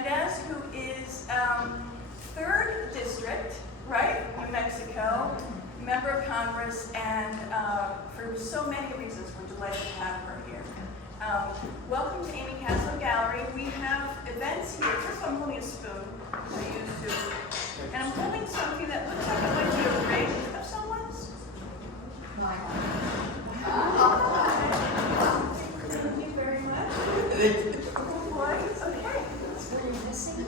Fernández, who is 3rd District, right, New Mexico, member of Congress, and for so many reasons, we're delighted to have her here. Welcome to Amy Castle Gallery. We have events here. First, I'm holding a spoon, as I used to, and I'm holding something that looks like it might be a ring of someone's. Thank you very much. Oh boy. Okay. Were you missing?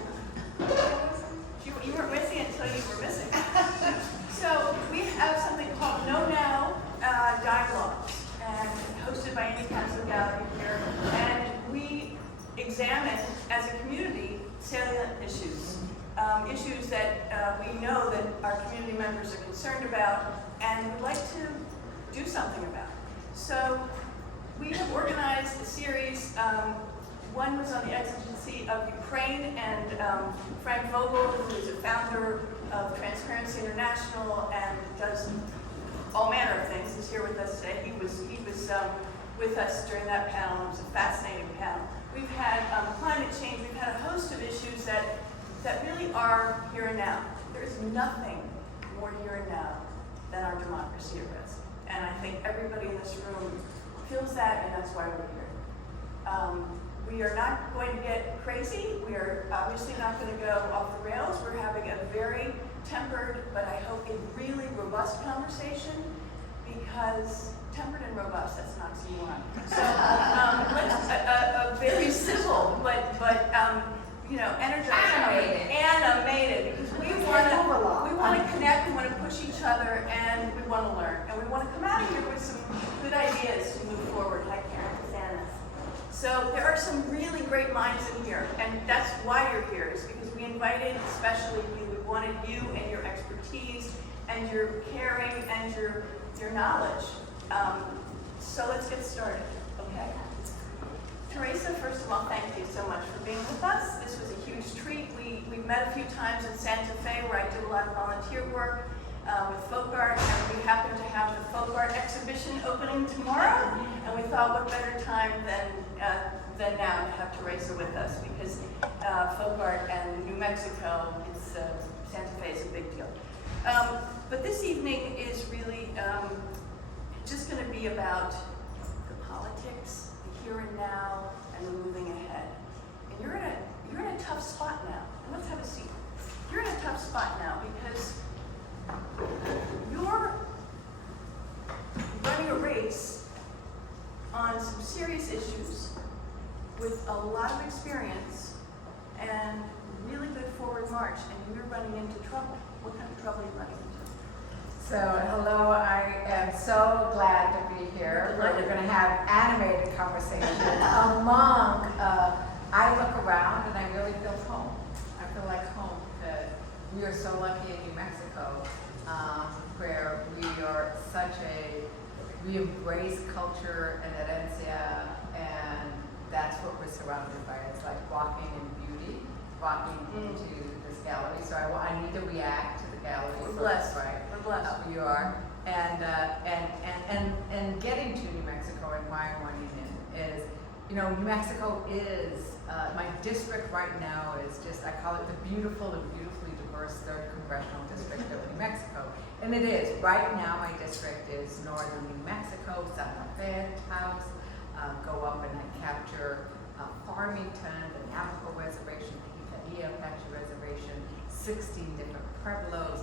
You weren't missing until you were missing. So we have something called No Now Dialogues, and hosted by Amy Castle Gallery here. And we examine, as a community, salient issues. Issues that we know that our community members are concerned about and would like to do something about. So we have organized a series. One was on the exigency of Ukraine, and Frank Vogel, who is a founder of Transparency International and does all manner of things, is here with us today. He was with us during that panel. It was a fascinating panel. We've had climate change. We've had a host of issues that really are here and now. There is nothing more here and now than our democracy at risk. And I think everybody in this room feels that, and that's why we're here. We are not going to get crazy. We are obviously not going to go off the rails. We're having a very tempered, but I hope a really robust conversation, because tempered and robust, that's an oxymoron. So let's a very civil, but energized, animated, because we want to connect, we want to push each other, and we want to learn, and we want to come out of here with some good ideas to move forward. Hi, Karen, Fernández. So there are some really great minds in here, and that's why you're here, is because we invited, especially you, we wanted you and your expertise and your caring and your knowledge. So let's get started, okay? Teresa, first of all, thank you so much for being with us. This was a huge treat. We met a few times in Santa Fe, where I did a lot of volunteer work with folk art, and we happen to have the folk art exhibition opening tomorrow, and we thought what better time than now to have Teresa with us, because folk art and New Mexico, Santa Fe is a big deal. But this evening is really just going to be about the politics, the here and now, and the moving ahead. And you're in a tough spot now. And let's have a seat. You're in a tough spot now because you're running a race on some serious issues with a lot of experience and really good forward march, and you're running into trouble. What kind of trouble are you running into? So, hello, I am so glad to be here. We're going to have animated conversation among, I look around and I really feel home. I feel like home, because we are so lucky in New Mexico, where we are we embrace culture and herencia, and that's what we're surrounded by. It's like walking in beauty, walking into this gallery. So I need to react to the gallery. We're blessed, right? We're blessed. You are. And getting to New Mexico and why I'm wanting in is, New Mexico is, my district right now is just, I call it the beautiful and beautifully diverse 3rd Congressional District of New Mexico. And it is. Right now my district is northern New Mexico, Santa Fe, Taos, go up and I capture Farmington, the Navajo Reservation, the Jicarilla Apache Reservation, 16 different pueblos,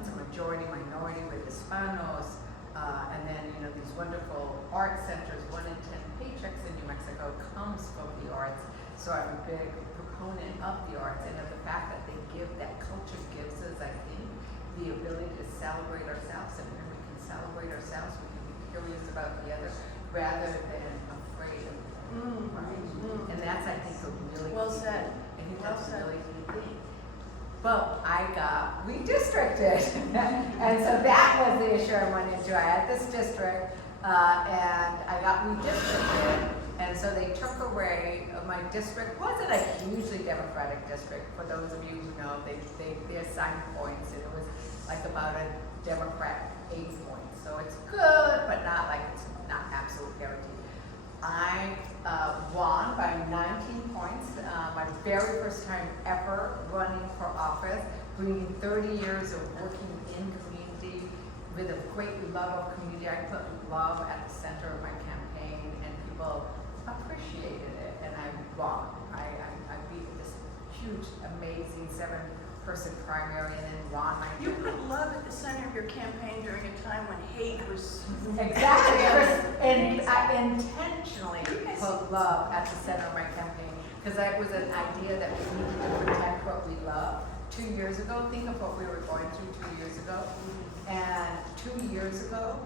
it's a majority minority with Hispanos, and then these wonderful art centers. 1 in 10 paychecks in New Mexico comes from the arts, so I'm a big proponent of the arts and of the fact that that culture gives us, I think, the ability to celebrate ourselves, and when we can celebrate ourselves, we can be curious about the other rather than afraid of them. Right? And that's, I think, a really well said. I think that's a really key thing. But I got redistricted, and so that was the issue I went into. I had this district, and I got redistricted, and so they took away my district. Wasn't a hugely Democratic district. For those of you who know, they assigned points, and it was like about a Democrat 8 points. So it's good, but not like it's not absolute guaranteed. I won by 19 points. My very first time ever running for office, bringing 30 years of working in community with a great love of community. I put love at the center of my campaign, and people appreciated it, and I won. I beat this huge, amazing 7-person primary, and then won my. You put love at the center of your campaign during a time when hate was. Exactly, and I intentionally put love at the center of my campaign, because that was an idea that we needed to protect what we love. 2 years ago, think of what we were going through 2 years ago. And 2 years ago,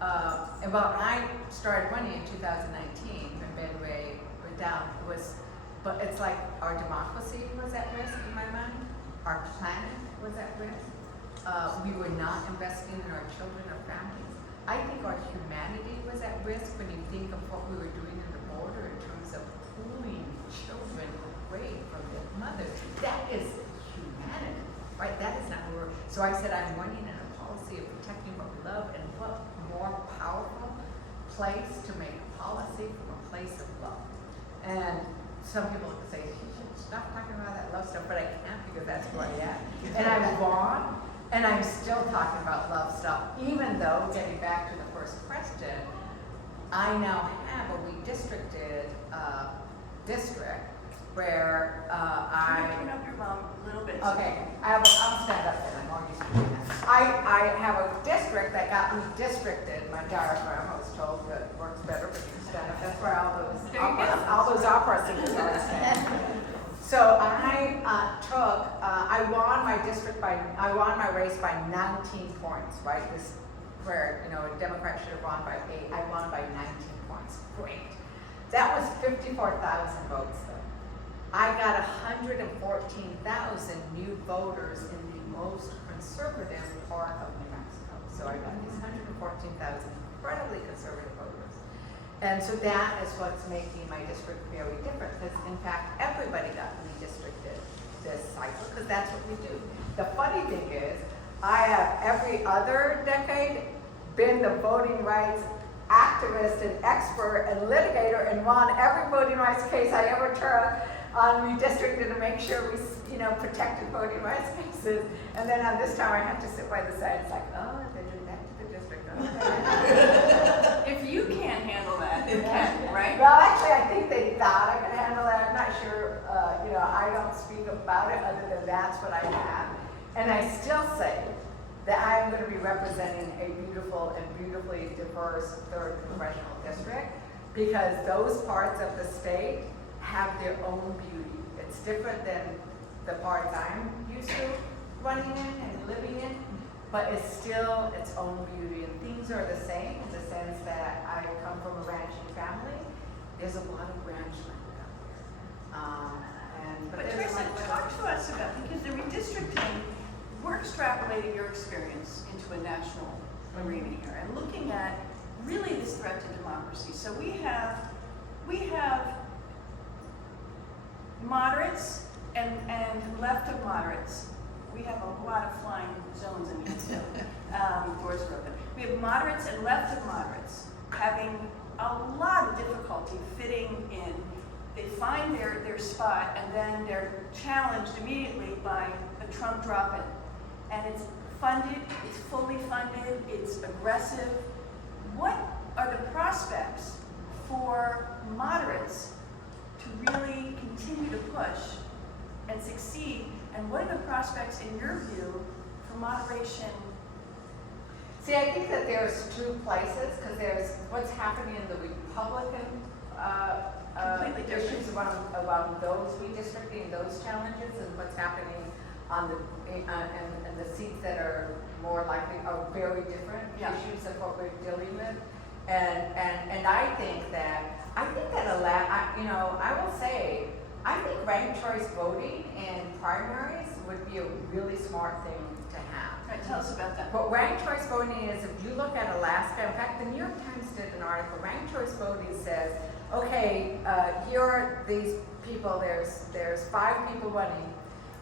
I started running in 2019 when Bedway went down. But it's like our democracy was at risk in my mind. Our planet was at risk. We were not investing in our children or families. I think our humanity was at risk when you think of what we were doing in the border in terms of pulling children away from their mothers. That is humanity, right? That is not where we're. So I said, I'm running in a policy of protecting what we love, and what more powerful place to make policy from a place of love. And some people say, stop talking about that love stuff, but I can't, because that's who I am. And I'm wrong, and I'm still talking about love stuff, even though, getting back to the first question, I now have a redistricted district where Can you turn up your mom a little bit? Okay, I'll stand up then, I'm more used to doing that. I have a district that got redistricted, my diagram, I was told that it works better when you stand up, that's where all those opera singers are standing. So I won my race by 19 points, right? Where, a Democrat should have won by 8, I won by 19 points, great. That was 54,000 votes though. I got 114,000 new voters in the most conservative part of New Mexico. So I got these 114,000 incredibly conservative voters. And so that is what's making my district very different, because in fact, everybody got redistricted this cycle, because that's what we do. The funny thing is, I have every other decade been the voting rights activist and expert and litigator, and won every voting rights case I ever took on redistricting to make sure we, protected voting rights cases. And then on this time, I have to sit by the side. It's like, oh, they're doing that to the district. If you can't handle that, you can, right? Well, actually, I think they thought I could handle that. I'm not sure. I don't speak about it other than that's what I have. And I still say that I am going to be representing a beautiful and beautifully diverse 3rd congressional district, because those parts of the state have their own beauty. It's different than the parts I'm used to running in and living in, but it's still its own beauty, and things are the same in the sense that I come from a ranching family. There's a lot of ranch land out there. But Teresa, talk to us about, because the redistricting, we're extrapolating your experience into a national arena here, and looking at really this threat to democracy. So we have moderates and left of moderates. We have a lot of flying zones in here too. Doors are open. We have moderates and left of moderates having a lot of difficulty fitting in. They find their spot, and then they're challenged immediately by a Trump drop-in. And it's funded, it's fully funded, it's aggressive. What are the prospects for moderates to really continue to push and succeed? And what are the prospects, in your view, for moderation? See, I think that there's 2 places, because there's what's happening in the Republican issues around those redistricting, those challenges, and what's happening on and the seats that are more likely are very different issues of what we're dealing with. And I think that I will say, I think ranked choice voting in primaries would be a really smart thing to have. All right, tell us about that. What ranked choice voting is, if you look at Alaska, in fact, the New York Times did an article. Ranked choice voting says, okay, here are these people. There's 5 people running,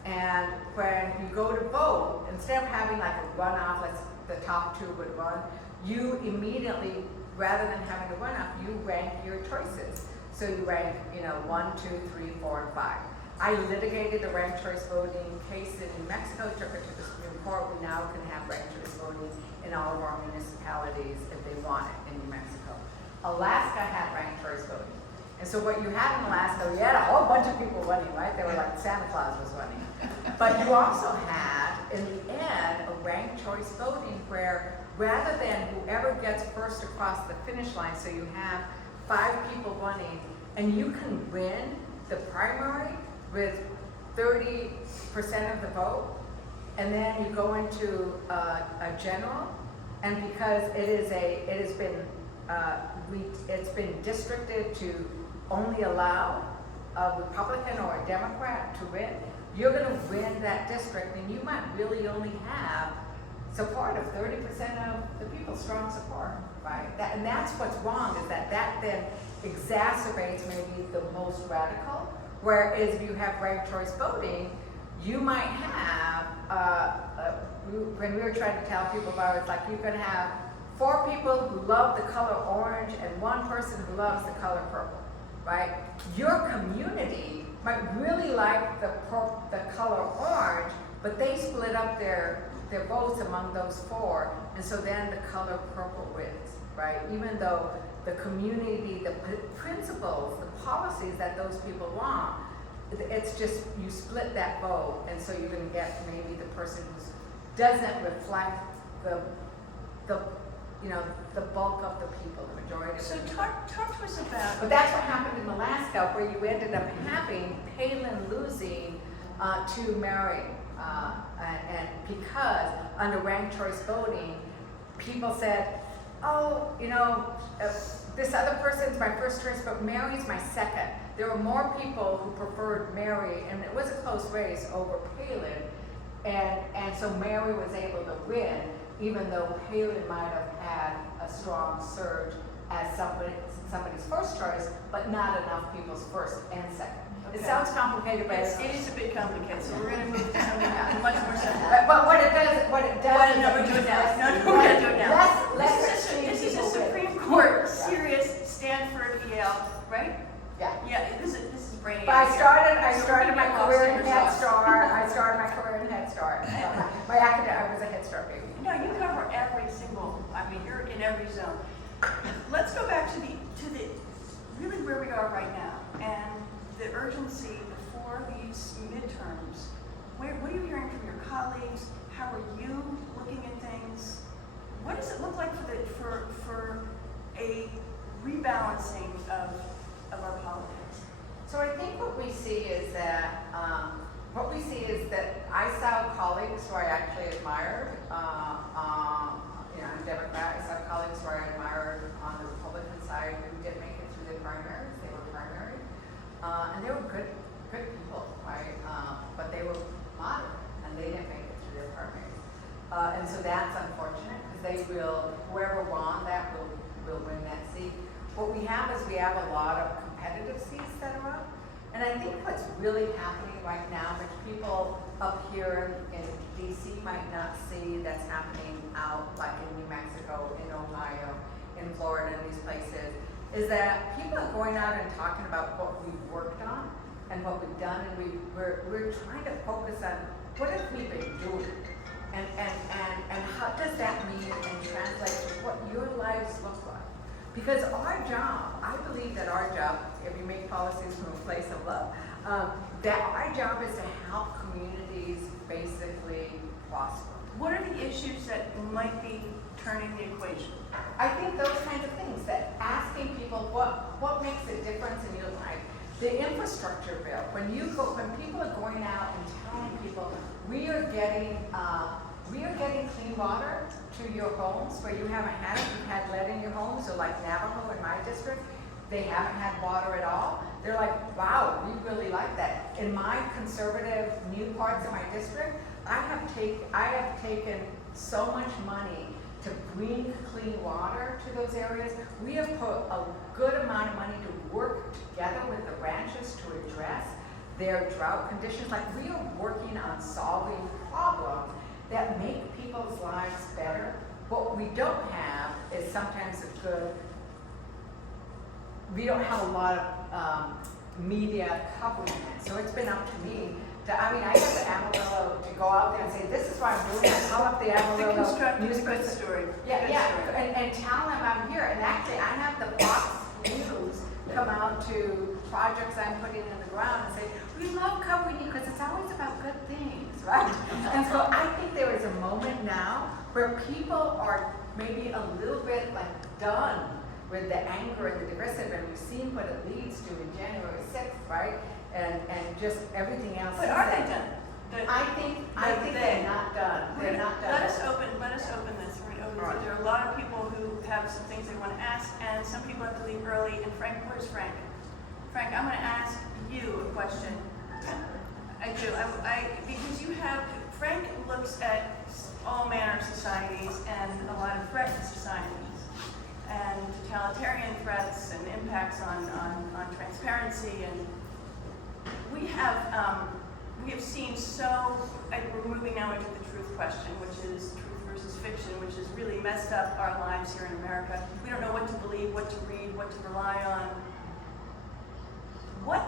and when you go to vote, instead of having like a runoff, like the top 2 would run, you immediately, rather than having a runoff, you rank your choices. So you rank, 1, 2, 3, 4, and 5. I litigated the ranked choice voting case in New Mexico, took it to the Supreme Court. We now can have ranked choice voting in all of our municipalities if they want it in New Mexico. Alaska had ranked choice voting. And so what you had in Alaska, you had a whole bunch of people running, right? They were like Santa Claus was running. But you also had, in the end, a ranked choice voting where rather than whoever gets first across the finish line, so you have 5 people running, and you can win the primary with 30% of the vote, and then you go into a general, and because it's been districted to only allow a Republican or a Democrat to win, you're going to win that district, and you might really only have support of 30% of the people, strong support, right? And that's what's wrong, is that then exacerbates maybe the most radical, whereas if you have ranked choice voting, you might have, when we were trying to tell people about it, it's like you can have 4 people who love the color orange and 1 person who loves the color purple, right? Your community might really like the color orange, but they split up their votes among those 4, and so then the color purple wins, right? Even though the community, the principles, the policies that those people want, it's just, you split that vote, and so you're going to get maybe the person who doesn't reflect the bulk of the people, the majority of the people. So talk to us about. But that's what happened in Alaska, where you ended up having Palin losing to Mary. And because under ranked choice voting, people said, oh, this other person's my first choice, but Mary's my second. There were more people who preferred Mary, and it was a close race over Palin, and so Mary was able to win, even though Palin might have had a strong surge as somebody's first choice, but not enough people's first and second. Okay. It sounds complicated, but it is a bit complicated, so we're going to move to something much more simple. But what it does. No, we're doing now. No, we're going to do it now. This is a people win. Supreme Court, serious Stanford, Yale, right? Yeah. Yeah, this is brainy. But I started my Supreme career in Court Head sauce. Start. I started my career in Head Start. So I was a Head Start baby. No, you cover every single. You're in every zone. Let's go back to the really where we are right now and the urgency before these midterms. What are you hearing from your colleagues? How are you looking at things? What does it look like for a rebalancing of our politics? So I think what we see is that I saw colleagues who I actually admired. I'm a Democrat. I saw colleagues who I admired on the Republican side who didn't make it through the primaries. They were primary, and they were good people, right? But they were moderate, and they didn't make it through their primaries. And so that's unfortunate, because whoever won that will win that seat. What we have is we have a lot of competitive seats that are up. And I think what's really happening right now, which people up here in DC might not see that's happening out like in New Mexico, in Ohio, in Florida, and these places, is that people are going out and talking about what we've worked on and what we've done, and we're trying to focus on what have we been doing, and how does that mean and translate to what your lives look like? Because our job, I believe that our job, if we make policies from a place of love, that our job is to help communities basically prosper. What are the issues that might be turning the equation? I think those kinds of things, that asking people what makes a difference in your life. The infrastructure bill, when people are going out and telling people, we are getting clean water to your homes where you haven't had it. You've had lead in your homes, so like Navajo in my district, they haven't had water at all. They're like, wow, we really like that. In my conservative new parts of my district, I have taken so much money to bring clean water to those areas. We have put a good amount of money to work together with the ranchers to address their drought conditions. Like, we are working on solving problems that make people's lives better. What we don't have is sometimes we don't have a lot of media covering it. So it's been up to me to, I mean, I have the Amarillo to go out there and say, this is what I'm doing. I call up the The Amarillo constructive music. good story. Yeah, Good yeah, story. and tell them I'm here. And actually, I have the Fox News come out to projects I'm putting in the ground and say, we love covering you because it's always about good things, right? And so I think there is a moment now where people are maybe a little bit like done with the anger and the divisive, and we've seen what it leads to in January 6th, right? And just everything else. But are they done? I think they're not done. They're not done. Let us open this. We're gonna open this. Right. There are a lot of people who have some things they want to ask, and some people have to leave early. And Frank, where's Frank? Frank, I'm going to ask you a question. I do. Because you have, Frank looks at all manner of societies and a lot of threat to societies, and totalitarian threats and impacts on transparency. And we have seen we're moving now into the truth question, which is truth versus fiction, which has really messed up our lives here in America. We don't know what to believe, what to read, what to rely on. What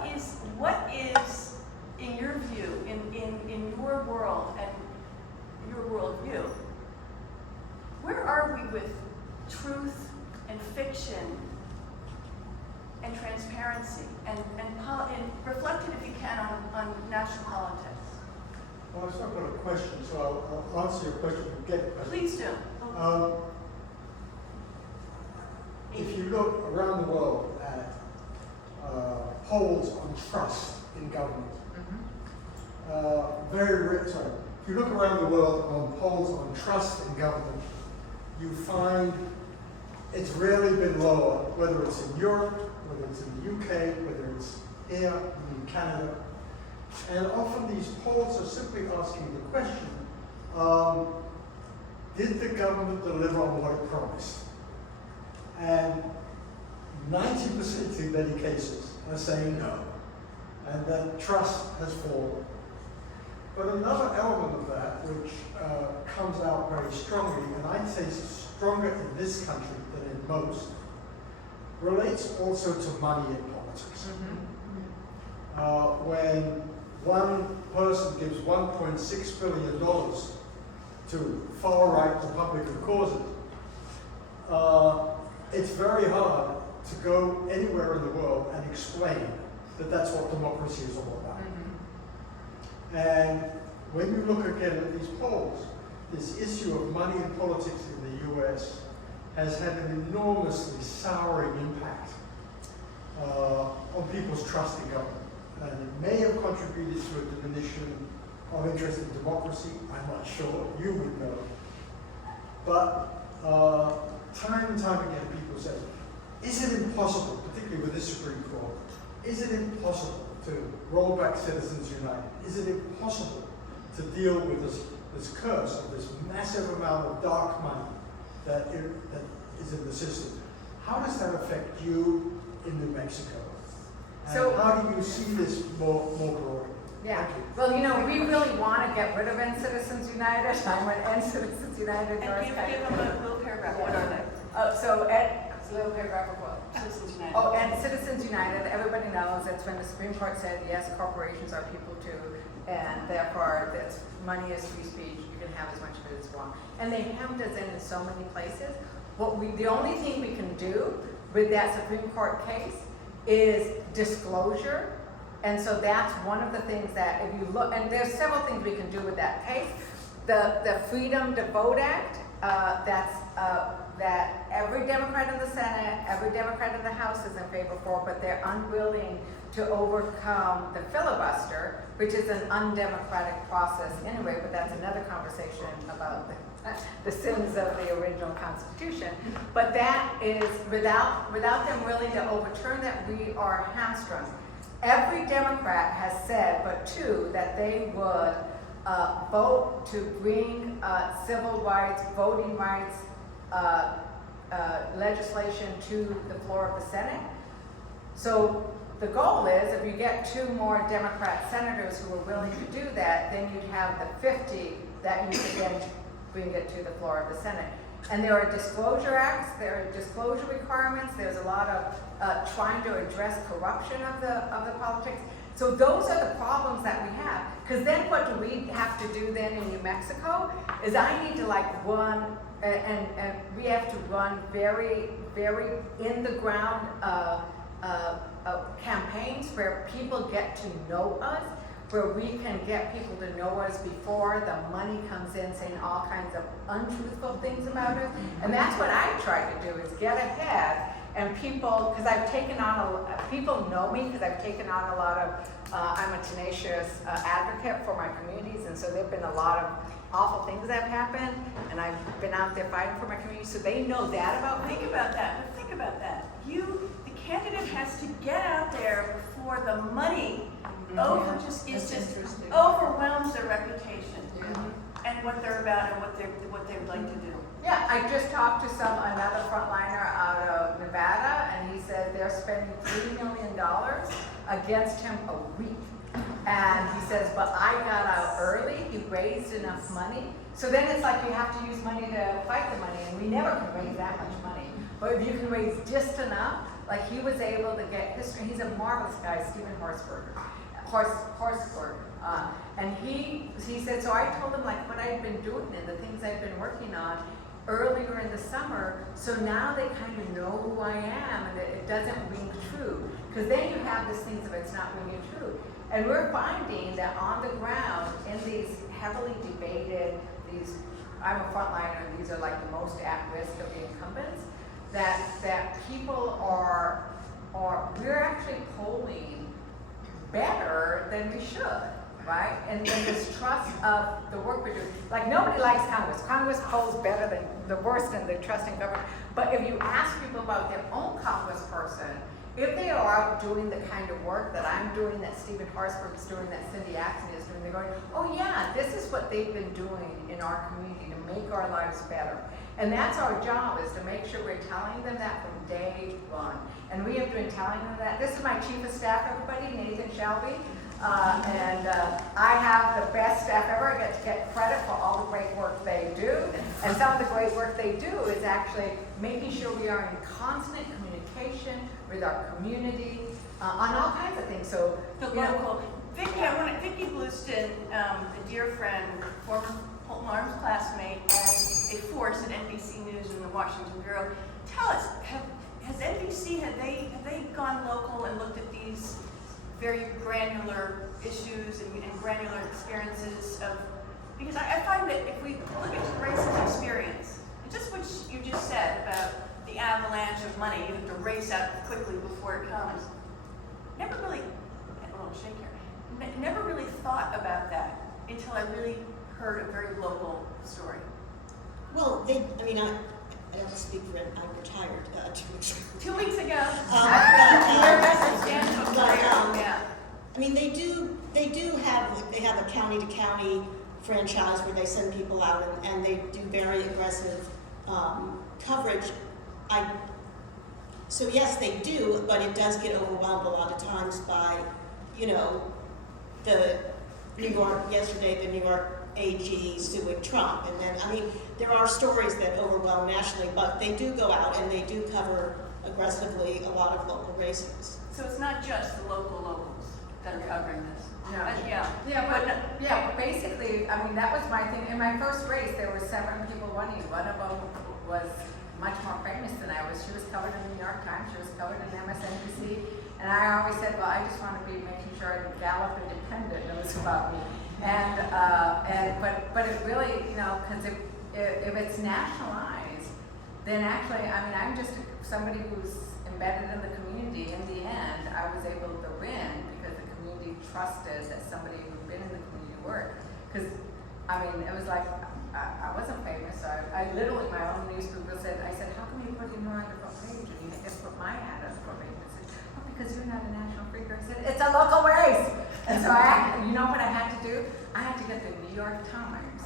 is, in your view, in your world and your worldview, where are we with truth and fiction and transparency and reflect it if you can on national politics? Well, it's not got a question, so I'll answer your question and get it. Please do. If you look around the world at polls on trust in government, if you look around the world on polls on trust in government, you find it's rarely been lower, whether it's in Europe, whether it's in the UK, whether it's here in Canada. And often these polls are simply asking the question, did the government deliver on what it promised? And 90% in many cases are saying no, and that trust has fallen. But another element of that, which comes out very strongly, and I'd say stronger in this country than in most, relates also to money in politics. When one person gives $1.6 billion to far-right Republican causes, it's very hard to go anywhere in the world and explain that that's what democracy is all about. And when you look again at these polls, this issue of money in politics in the US has had an enormously souring impact on people's trust in government. And it may have contributed to a diminution of interest in democracy. I'm not sure. You would know. But time and time again, people say, is it impossible, particularly with this Supreme Court, is it impossible to roll back Citizens United? Is it impossible to deal with this curse of this massive amount of dark money that is in the system? How does that affect you in New Mexico? And So, how do you see this more broadly? yeah. Thank you. Well, you know, we really want to get rid of End Citizens United. I'm an End Citizens United. And give them a little paragraph. What are they? It's a little paragraph of what? Citizens United. Oh, and Citizens United, everybody knows that's when the Supreme Court said, yes, corporations are people too, and therefore that's money is free speech, you can have as much of it as you want. And they hemmed us in so many places. The only thing we can do with that Supreme Court case is disclosure. And so that's one of the things that if you look, and there's several things we can do with that case. The Freedom to Vote Act, that every Democrat in the Senate, every Democrat in the House is in favor for, but they're unwilling to overcome the filibuster, which is an undemocratic process anyway, but that's another conversation about the sins of the original Constitution. But that is, without them willing to overturn that, we are hamstrung. Every Democrat has said, but two, that they would vote to bring civil rights, voting rights, legislation to the floor of the Senate. So the goal is, if you get two more Democrat senators who are willing to do that, then you'd have the 50 that you could then bring it to the floor of the Senate. And there are disclosure acts, there are disclosure requirements, there's a lot of trying to address corruption of the politics. So those are the problems that we have. Because then what do we have to do then in New Mexico is I need to like run, and we have to run very, very in the ground campaigns where people get to know us, where we can get people to know us before the money comes in saying all kinds of untruthful things about us. And that's what I try to do is get ahead. And people, because I've taken on, people know me because I've taken on a lot of, I'm a tenacious advocate for my communities, and so there've been a lot of awful things that have happened, and I've been out there fighting for my community, so they know that about me. Think about that, but think about that. The candidate has to get out there before the money overwhelms their reputation and what they're about and what they'd like to do. Yeah, I just talked to another frontliner out of Nevada, and he said they're spending $3 million against him a week. And he says, but I got out early, he raised enough money. So then it's like you have to use money to fight the money, and we never can raise that much money. But if you can raise just enough, like he was able to get history, he's a marvelous guy, Stephen Horsberger. And he said, so I told him like what I'd been doing and the things I'd been working on earlier in the summer, so now they kind of know who I am, and it doesn't ring true. Because then you have this thing of it's not ringing true. And we're finding that on the ground, in these heavily debated, I'm a frontliner, and these are like the most at risk of the incumbents, that people we're actually polling better than we should. Right? And this trust of the work we're doing. Like nobody likes Congress. Congress polls better than the worst in the trust in government. But if you ask people about their own congressperson, if they are out doing the kind of work that I'm doing, that Stephen Horsberg is doing, that Cindy Axon is doing, they're going, oh yeah, this is what they've been doing in our community to make our lives better. And that's our job, is to make sure we're telling them that from day one. And we have been telling them that. This is my chief of staff, everybody, Nathan Shelby. I have the best staff ever. I get to get credit for all the great work they do. And some of the great work they do is actually making sure we are in constant communication with our community on all kinds of things. So the local. Vicki Blueston, a dear friend, former Holton Arms classmate, and a force at NBC News and the Washington Bureau. Tell us, have they gone local and looked at these very granular issues and granular experiences of, because I find that if we look at Teresa's experience, just what you just said about the avalanche of money, you have to race out quickly before it comes. Never really, a little shake here, never really thought about that until I really heard a very local story. Well, I don't speak for it, I retired 2 weeks ago. 2 weeks ago. I mean, they do have, they have a county to county franchise where they send people out and they do very aggressive coverage. So yes, they do, but it does get overwhelmed a lot of times by, the New York AG suing Trump. And then, there are stories that overwhelm nationally, but they do go out and they do cover aggressively a lot of local races. So it's not just the locals that are covering this. But basically, that was my thing. In my first race, there were 7 people running. One of them was much more famous than I was. She was covered in the New York Times. She was covered in MSNBC. And I always said, well, I just want to be making sure the Gallup Independent knows about me. But it really, because if it's nationalized, then actually, I'm just somebody who's embedded in the community. In the end, I was able to win because the community trusted that somebody who'd been in the community worked. Because, it was like, I wasn't famous, so I literally, my own newspaper said, how come you put him on the front page and you just put my ad on the front page? I said, oh, because you're not a national figure. I said, it's a local race. And so you know what I had to do? I had to get the New York Times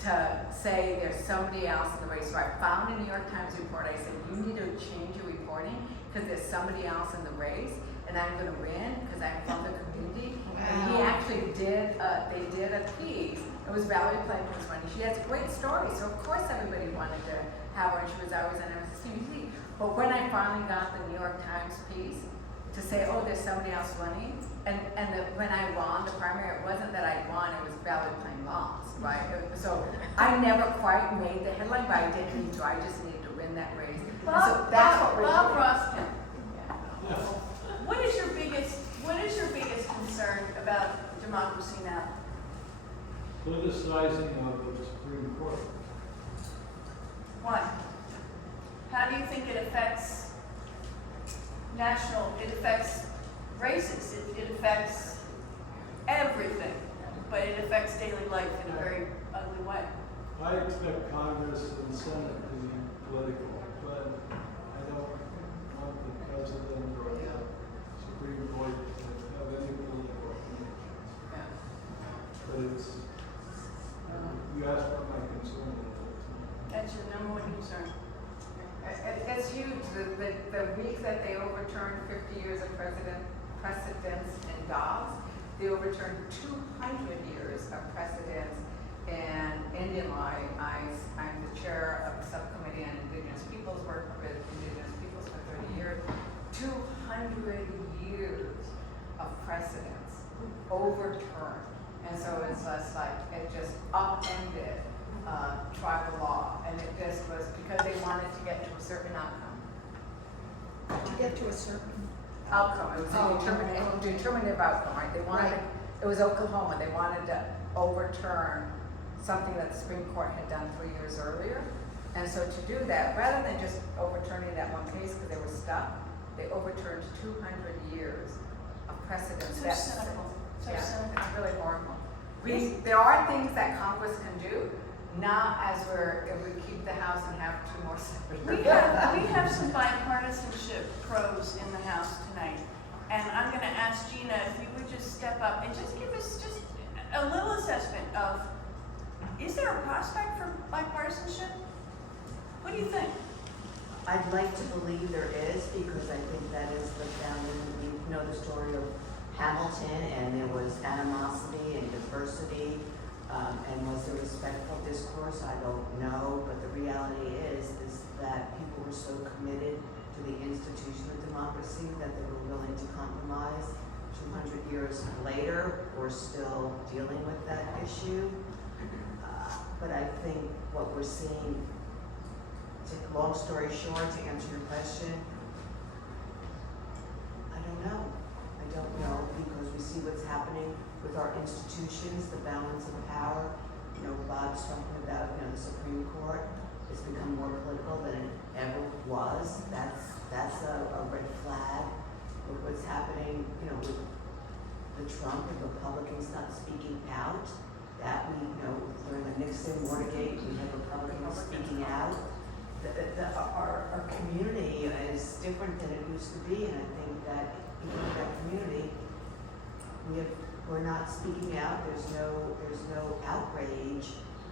to say there's somebody else in the race. So I found a New York Times report. I said, you need to change your reporting because there's somebody else in the race. and I'm gonna win because I'm from the community. And he actually did, they did a piece. It was Valerie Plankton's one. She has a great story, so of course everybody wanted to have her, and she was always on MSNBC. But when I finally got the New York Times piece to say, oh, there's somebody else running, when I won the primary, it wasn't that I won, it was Valerie playing lost, right? So I never quite made the headline, but I did need to. I just needed to win that race. And so that's what we're Bob doing. Roskin, Yeah. what is your biggest concern about democracy now? Politicizing of the Supreme Court. Why? How do you think it affects it affects races, it affects everything, but it affects daily life in a very ugly way. I expect Congress and Senate to be political, but I don't want the President or the Supreme Court to have any political connections. Yeah. But it's, you asked what my concern is. That's your number one concern. It's huge. The week that they overturned 50 years of precedents in Dobbs, they overturned 200 years of precedents in Indian law. I'm the chair of the subcommittee on Indigenous Peoples, worked with Indigenous Peoples for 30 years. 200 years of precedents overturned. And so it's just like, it just upended tribal law, and it just was because they wanted to get to a certain outcome. To get to a certain. Outcome, it was a determinative outcome, right? They wanted, it was Oklahoma, they wanted to overturn something that the Supreme Court had done 3 years earlier. And so to do that, rather than just overturning that one case because they were stuck, they overturned 200 years of precedents. So cynical. So Yeah, cynical. it's really horrible. There are things that Congress can do, not as if we keep the House and have 2 more senators. We have some bipartisanship pros in the House tonight, and I'm going to ask Gina if you would just step up and just give us just a little assessment of, is there a prospect for bipartisanship? What do you think? I'd like to believe there is, because I think that is the founding. We know the story of Hamilton, and there was animosity and diversity, and was there respectful discourse? I don't know, but the reality is that people were so committed to the institution of democracy that they were willing to compromise. 200 years later, we're still dealing with that issue. But I think what we're seeing, long story short, to answer your question, I don't know, because we see what's happening with our institutions, the balance of power. Bob's talking about, the Supreme Court. It's become more political than it ever was. That's a red flag. With what's happening, with the Trump and Republicans not speaking out. That during the Nixon Watergate, we had Republicans speaking out. Our community is different than it used to be, and I think that even in that community, we're not speaking out. There's no outrage,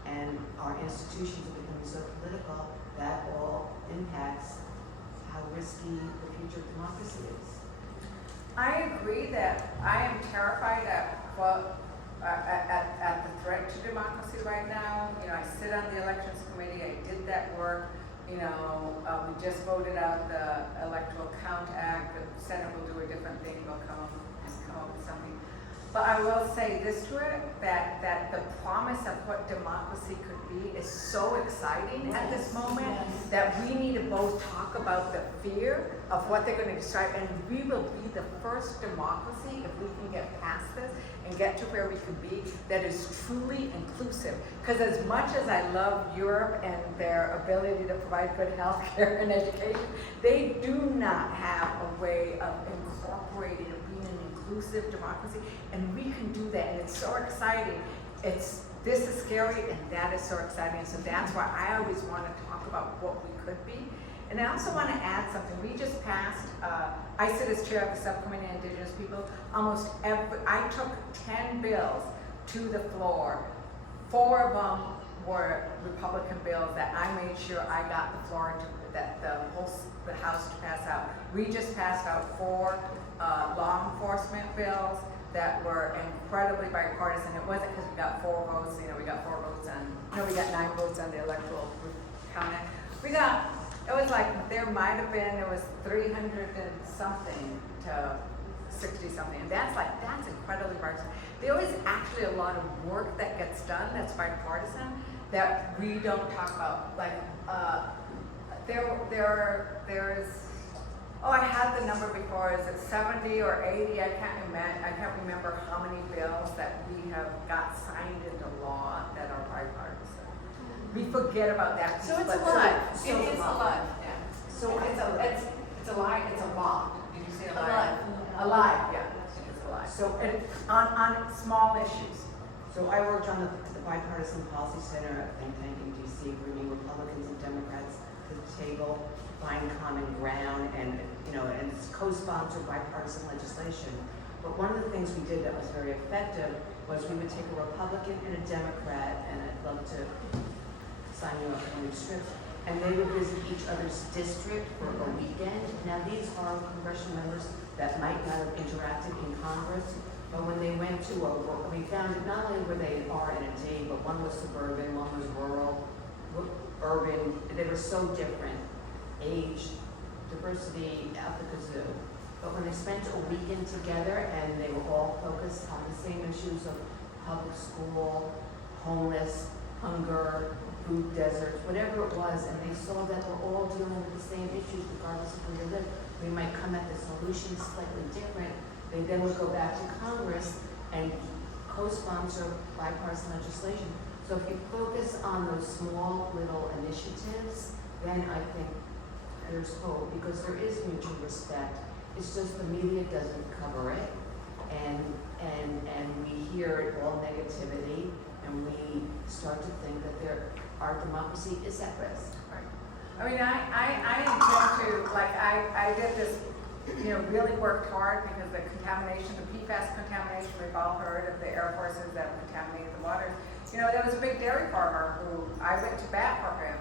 and our institutions are becoming so political that all impacts how risky the future of democracy is. I agree that I am terrified at the threat to democracy right now. I sit on the elections committee. I did that work. We just voted out the Electoral Count Act. The Senate will do a different thing. They'll come up with something. But I will say this to it, that the promise of what democracy could be is so exciting at this moment that we need to both talk about the fear of what they're going to decide, and we will be the first democracy if we can get past this and get to where we could be that is truly inclusive. Because as much as I love Europe and their ability to provide good health care and education, they do not have a way of incorporating and being an inclusive democracy, and we can do that, and it's so exciting. This is scary, and that is so exciting, and so that's why I always want to talk about what we could be. And I also want to add something. We just passed, I sit as chair of the subcommittee on Indigenous People. I took 10 bills to the floor. 4 of them were Republican bills that I made sure I got the floor to, that the House to pass out. We just passed out 4 law enforcement bills that were incredibly bipartisan. It wasn't because we got 4 votes, we got 4 votes we got 9 votes on the electoral count. It was like, there was 300 and something to 60 something, and that's incredibly bipartisan. There is actually a lot of work that gets done that's bipartisan that we don't talk about. Like, there's, I had the number before, is it 70 or 80? I can't remember how many bills that we have got signed into law that are bipartisan. We forget about that. So it's but alive. so It is alive. Yeah. So it's alive. It's a lot. Did you say alive? Alive. Alive. Yeah. It's alive. So- and on small issues. So I worked on the Bipartisan Policy Center at think tank in DC, bringing Republicans and Democrats to the table, find common ground, and co-sponsor bipartisan legislation. But one of the things we did that was very effective was we would take a Republican and a Democrat, and I'd love to sign you up on these trips, and they would visit each other's district for a weekend. Now these are congressional members that might not have interacted in Congress, but when they went to we found that not only were they in R and a D, but one was suburban, one was rural, urban. They were so different, age, diversity, out the kazoo. But when they spent a weekend together and they were all focused on the same issues of public school, homeless, hunger, food deserts, whatever it was, and they saw that we're all dealing with the same issues regardless of where they live. We might come at the solution slightly different. They then would go back to Congress and co-sponsor bipartisan legislation. So if you focus on those small little initiatives, then I think there's hope, because there is mutual respect. It's just the media doesn't cover it, and we hear all negativity, and we start to think that our democracy is at risk. Right. I mean, I intend to, like, I did this, really worked hard, because the contamination, the PFAS contamination, we've all heard of the air forces that contaminated the water. There was a big dairy farmer who I went to bat for him,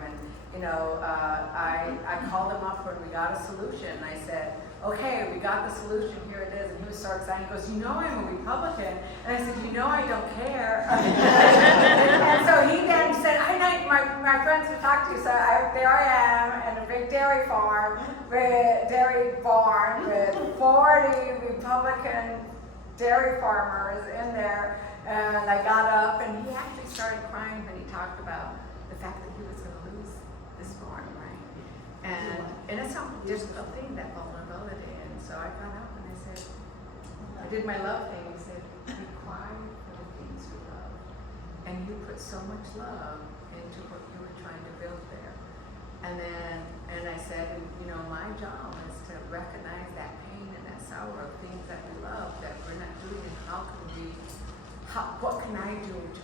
and I called him up when we got a solution. I said, okay, we got the solution, here it is. And he was so excited. He goes, I'm a Republican. And I said, I don't care. And so he then said, my friends to talk to, so there I am in a big dairy barn with 40 Republican dairy farmers in there. And I got up, and he actually started crying when he talked about the fact that he was going to lose this farm, right? And it's a difficult thing, that vulnerability. And so I got up and I said, I did my love thing. I said, we cry for the things we love. And you put so much love into what you were trying to build there. And I said, my job is to recognize that pain and that sorrow of things that we love that we're not doing, and what can I do to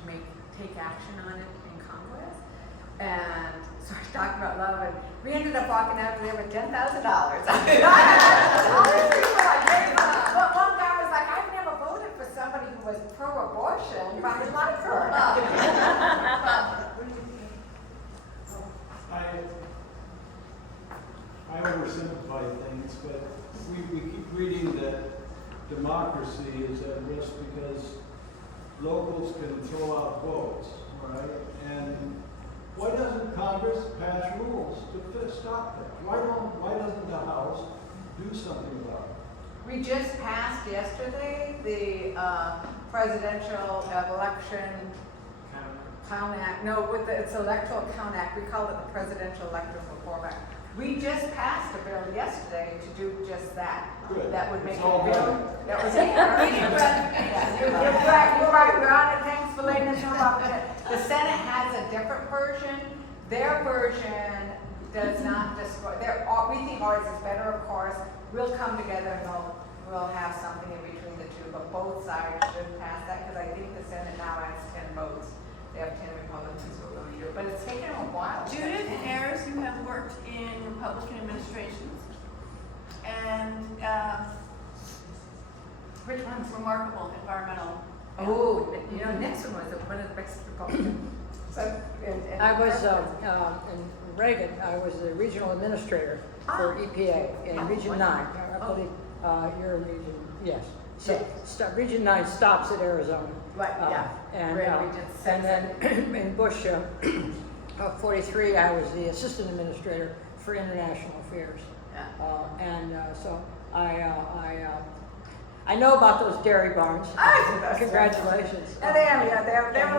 take action on it in Congress? And so I talked about love, and we ended up walking out of there with $10,000. All these people like, hey, but one guy was like, I've never voted for somebody who was pro-abortion, but I like her. I oversimplify things, but we keep reading that democracy is at risk because locals can throw out votes, right? And why doesn't Congress pass rules to stop that? Why doesn't the House do something about it? We just passed yesterday the presidential election count act. No, it's electoral count act. We call it the Presidential Electoral Reform Act. We just passed a bill yesterday to do just that. Good. That would make It's a all bill. done. That was it. You're right. We're on it. Thanks for letting us know about it. The Senate has a different version. Their version does not destroy. We think ours is better, of course. We'll come together and we'll have something in between the two. But both sides should pass that, because I think the Senate now has 10 votes. They have 10 Republicans who are going to do it. But it's taken them a while. Judith Ayers, you have worked in Republican administrations, and Which one's remarkable environmental. Oh, Nixon was one of the best Republicans. I was, in Reagan, I was the regional administrator for EPA in Region 9. I Your region, yes. So, Region 9 stops at Arizona. Right, yeah. And, We're in Region 6. and then in Bush 43, I was the assistant administrator for international affairs. Yeah. So I know about those dairy barns. Congratulations. And they have a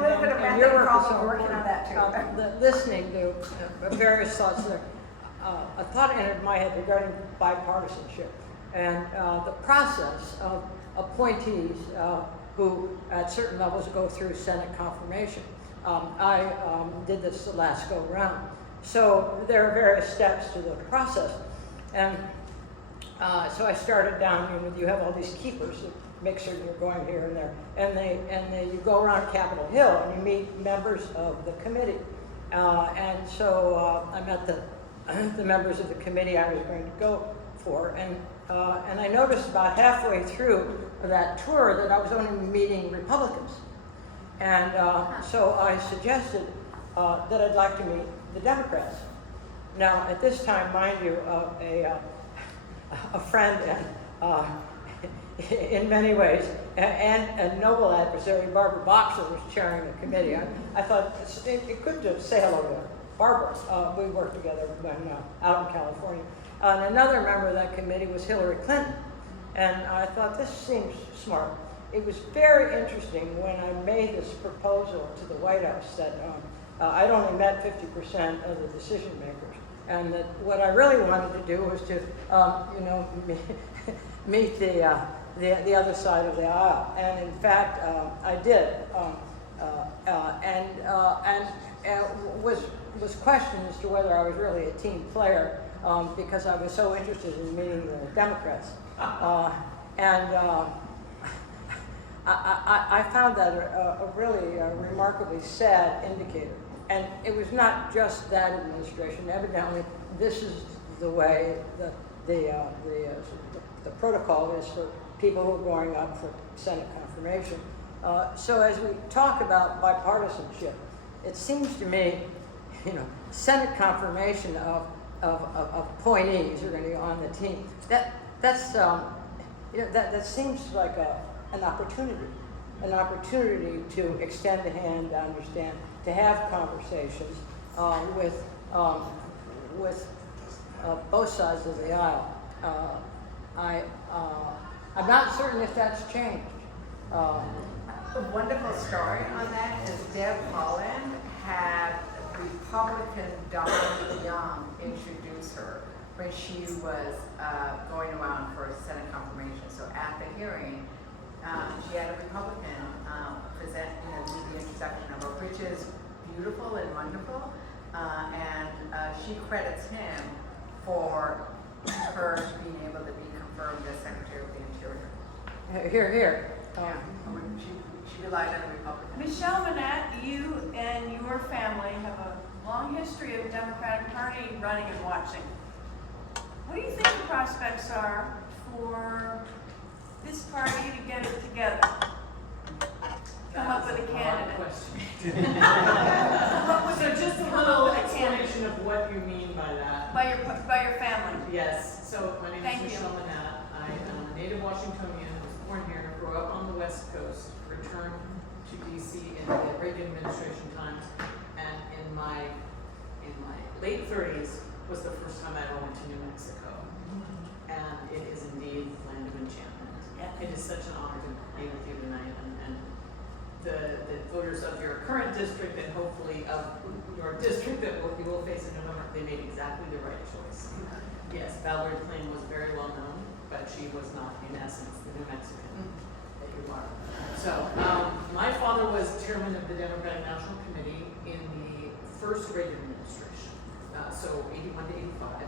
little bit of And your methane work is so problem, we're working important. on that too. Listening to various thoughts there, a thought entered my head regarding bipartisanship and the process of appointees who at certain levels go through Senate confirmation. I did this the last go round. So there are various steps to the process. And so I started down, you have all these keepers that make sure you're going here and there. And you go around Capitol Hill and you meet members of the committee. And so I met the members of the committee I was going to go for. And I noticed about halfway through that tour that I was only meeting Republicans. And so I suggested that I'd like to meet the Democrats. Now, at this time, mind you, a friend and in many ways, and a noble adversary, Barbara Boxer, was chairing the committee. I thought it could just say hello to Barbara. We worked together when out in California. And another member of that committee was Hillary Clinton. And I thought, this seems smart. It was very interesting when I made this proposal to the White House that I'd only met 50% of the decision makers. And that what I really wanted to do was to, meet the other side of the aisle. And in fact, I did. And was questioned as to whether I was really a team player because I was so interested in meeting the Democrats. I found that a really remarkably sad indicator. And it was not just that administration. Evidently, this is the way the protocol is for people who are going up for Senate confirmation. So as we talk about bipartisanship, it seems to me, Senate confirmation of appointees who are going to be on the team. That seems like an opportunity to extend a hand, to understand, to have conversations with both sides of the aisle. I'm not certain if that's changed. A wonderful story on that is Deb Holland had Republican Don Young introduce her when she was going around for Senate confirmation. So at the hearing, she had a Republican present, do the introduction of her, which is beautiful and wonderful. And she credits him for her being able to be confirmed as Secretary of the Interior. Here. She relied on a Republican. Michelle Manette, you and your family have a long history of Democratic Party running and watching. What do you think the prospects are for this party to get it together? Come up with a candidate. Come up with So just a little explanation of what you mean by that. by your family. Yes, so my name Thank is you. Michelle Manette. I am a native Washingtonian, was born here, grew up on the West Coast, returned to DC in the Reagan administration times, and in my late 30s was the first time I ever went to New Mexico. And it is indeed land of enchantment. It is such an honor to be with you tonight, and the voters of your current district and hopefully of your district that you will face in November, they made exactly the right choice. Yes, Valerie Plame was very well known, but she was not, in essence, the New Mexican that you are. So, my father was chairman of the Democratic National Committee in the first Reagan administration, so 81 to 85,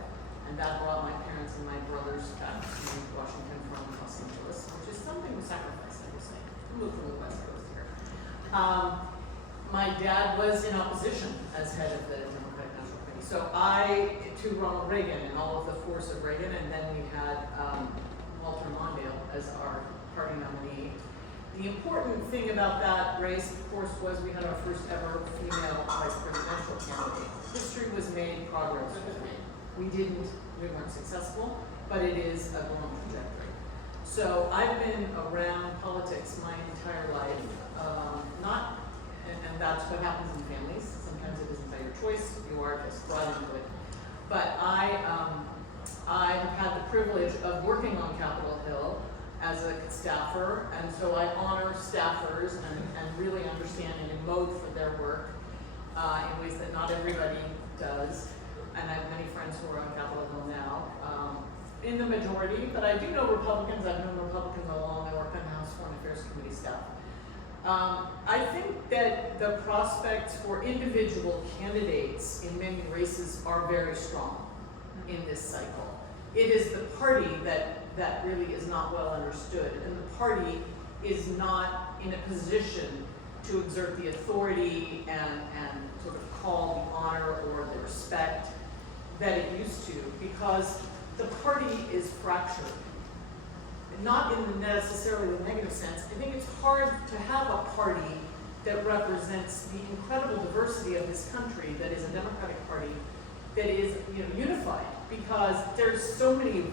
and that brought my parents and my brothers back to Washington from Los Angeles, which is something to sacrifice, I would say. We moved from the West Coast here. My dad was in opposition as head of the Democratic National Committee. So to Ronald Reagan and all of the force of Reagan, and then we had Walter Mondale as our party nominee. The important thing about that race, of course, was we had our first ever female vice presidential candidate. History was made, progress was made. We weren't successful, but it is a long trajectory. So I've been around politics my entire life, and that's what happens in families. Sometimes it isn't by your choice, you are just brought into it. But I have had the privilege of working on Capitol Hill as a staffer, and so I honor staffers and really understand and emote for their work in ways that not everybody does. And I have many friends who are on Capitol Hill now, in the majority, but I do know Republicans. I've known Republicans all along. I work on the House Foreign Affairs Committee staff. I think that the prospects for individual candidates in many races are very strong in this cycle. It is the party that really is not well understood, and the party is not in a position to exert the authority and sort of call the honor or the respect that it used to, because the party is fractured. Not in necessarily the negative sense. I think it's hard to have a party that represents the incredible diversity of this country, that is a Democratic Party, that is, unified, because there's so many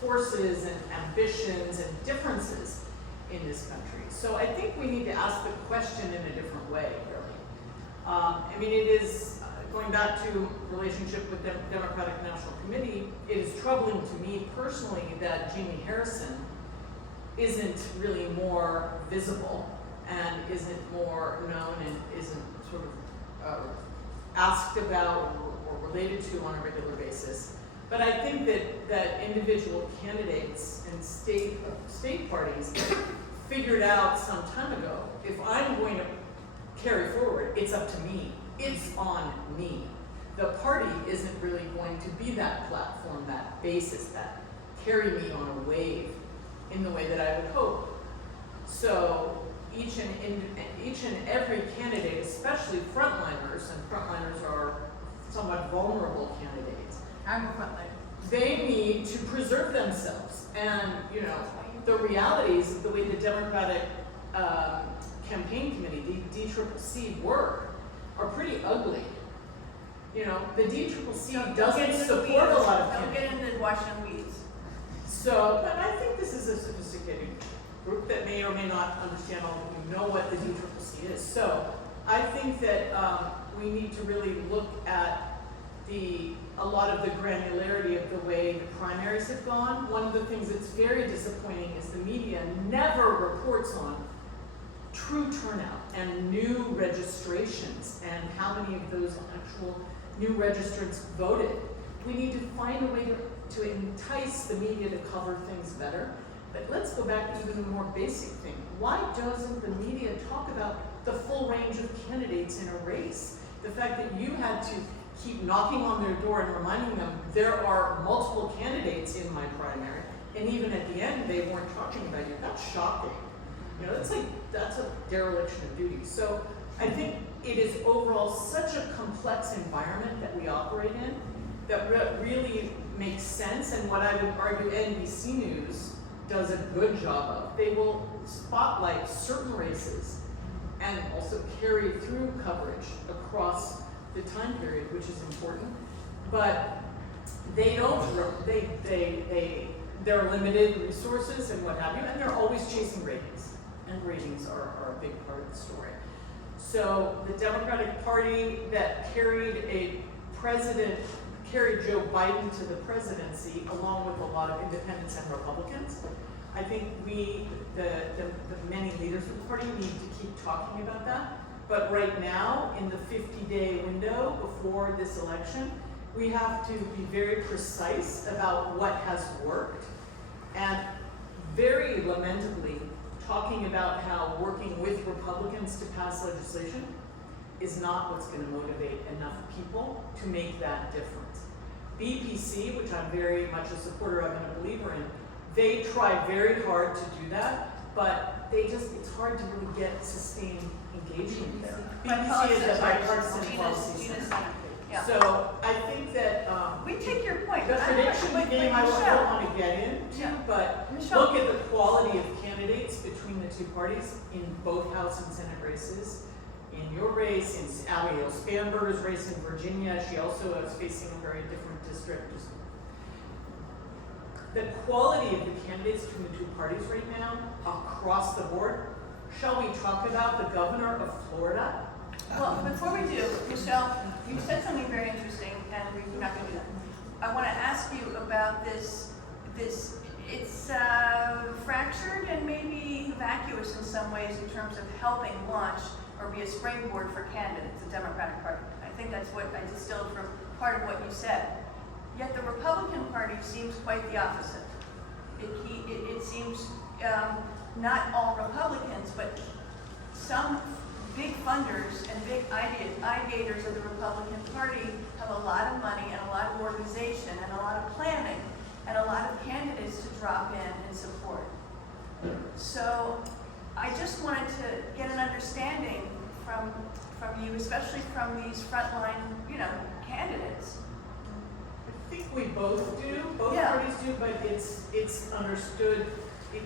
forces and ambitions and differences in this country. So I think we need to ask the question in a different way, really. It is, going back to relationship with the Democratic National Committee, it is troubling to me personally that Jamie Harrison isn't really more visible and isn't more known and isn't sort of asked about or related to on a regular basis. But I think that individual candidates and state parties figured out some time ago, if I'm going to carry forward, it's up to me. It's on me. The party isn't really going to be that platform, that basis, that carry me on a wave in the way that I would hope. So each and every candidate, especially frontliners, and frontliners are somewhat vulnerable candidates. I'm a frontliner. They need to preserve themselves, and the realities of the way the Democratic campaign committee, the DCCC, work are pretty ugly. The DCCC doesn't support a lot of Don't candidates. get into Washington weeds. So, but I think this is a sophisticated group that may or may not understand all of you know what the DCCC is. So I think that we need to really look at a lot of the granularity of the way the primaries have gone. One of the things that's very disappointing is the media never reports on true turnout and new registrations and how many of those actual new registrants voted. We need to find a way to entice the media to cover things better. But let's go back to even a more basic thing. Why doesn't the media talk about the full range of candidates in a race? The fact that you had to keep knocking on their door and reminding them there are multiple candidates in my primary, and even at the end they weren't talking about you. That's shocking. That's a dereliction of duty. So I think it is overall such a complex environment that we operate in that really makes sense, and what I would argue NBC News does a good job of. They will spotlight certain races and also carry through coverage across the time period, which is important. But they don't, they're limited resources and what have you, and they're always chasing ratings. And ratings are a big part of the story. So the Democratic Party that carried Joe Biden to the presidency, along with a lot of independents and Republicans. I think the many leaders of the party need to keep talking about that. But right now, in the 50-day window before this election, we have to be very precise about what has worked, and very lamentably talking about how working with Republicans to pass legislation is not what's going to motivate enough people to make that difference. BPC, which I'm very much a supporter of and a believer in, they try very hard to do that, but it's hard to really get sustained engagement there. BPC is a bipartisan policy center. Yeah. So I think that We take your point. the but prediction but game I Michelle, don't want to get into, Yeah. but Michelle. look at the quality of candidates between the two parties in both House and Senate races. In your race, in Abigail Spanberger's race in Virginia, she also is facing a very different district. the quality of the candidates between the two parties right now, across the board. Shall we talk about the governor of Florida? Well, before we do, Michelle, you said something very interesting, and we're not going to do that. I want to ask you about this. It's fractured and maybe vacuous in some ways in terms of helping launch or be a springboard for candidates, the Democratic Party. I think that's what I distilled from part of what you said. Yet the Republican Party seems quite the opposite. It seems not all Republicans, but some big funders and big ideators of the Republican Party have a lot of money and a lot of organization and a lot of planning and a lot of candidates to drop in and support. So I just wanted to get an understanding from you, especially from these frontline, candidates. I think we both do, both Yeah. parties do, but it's understood.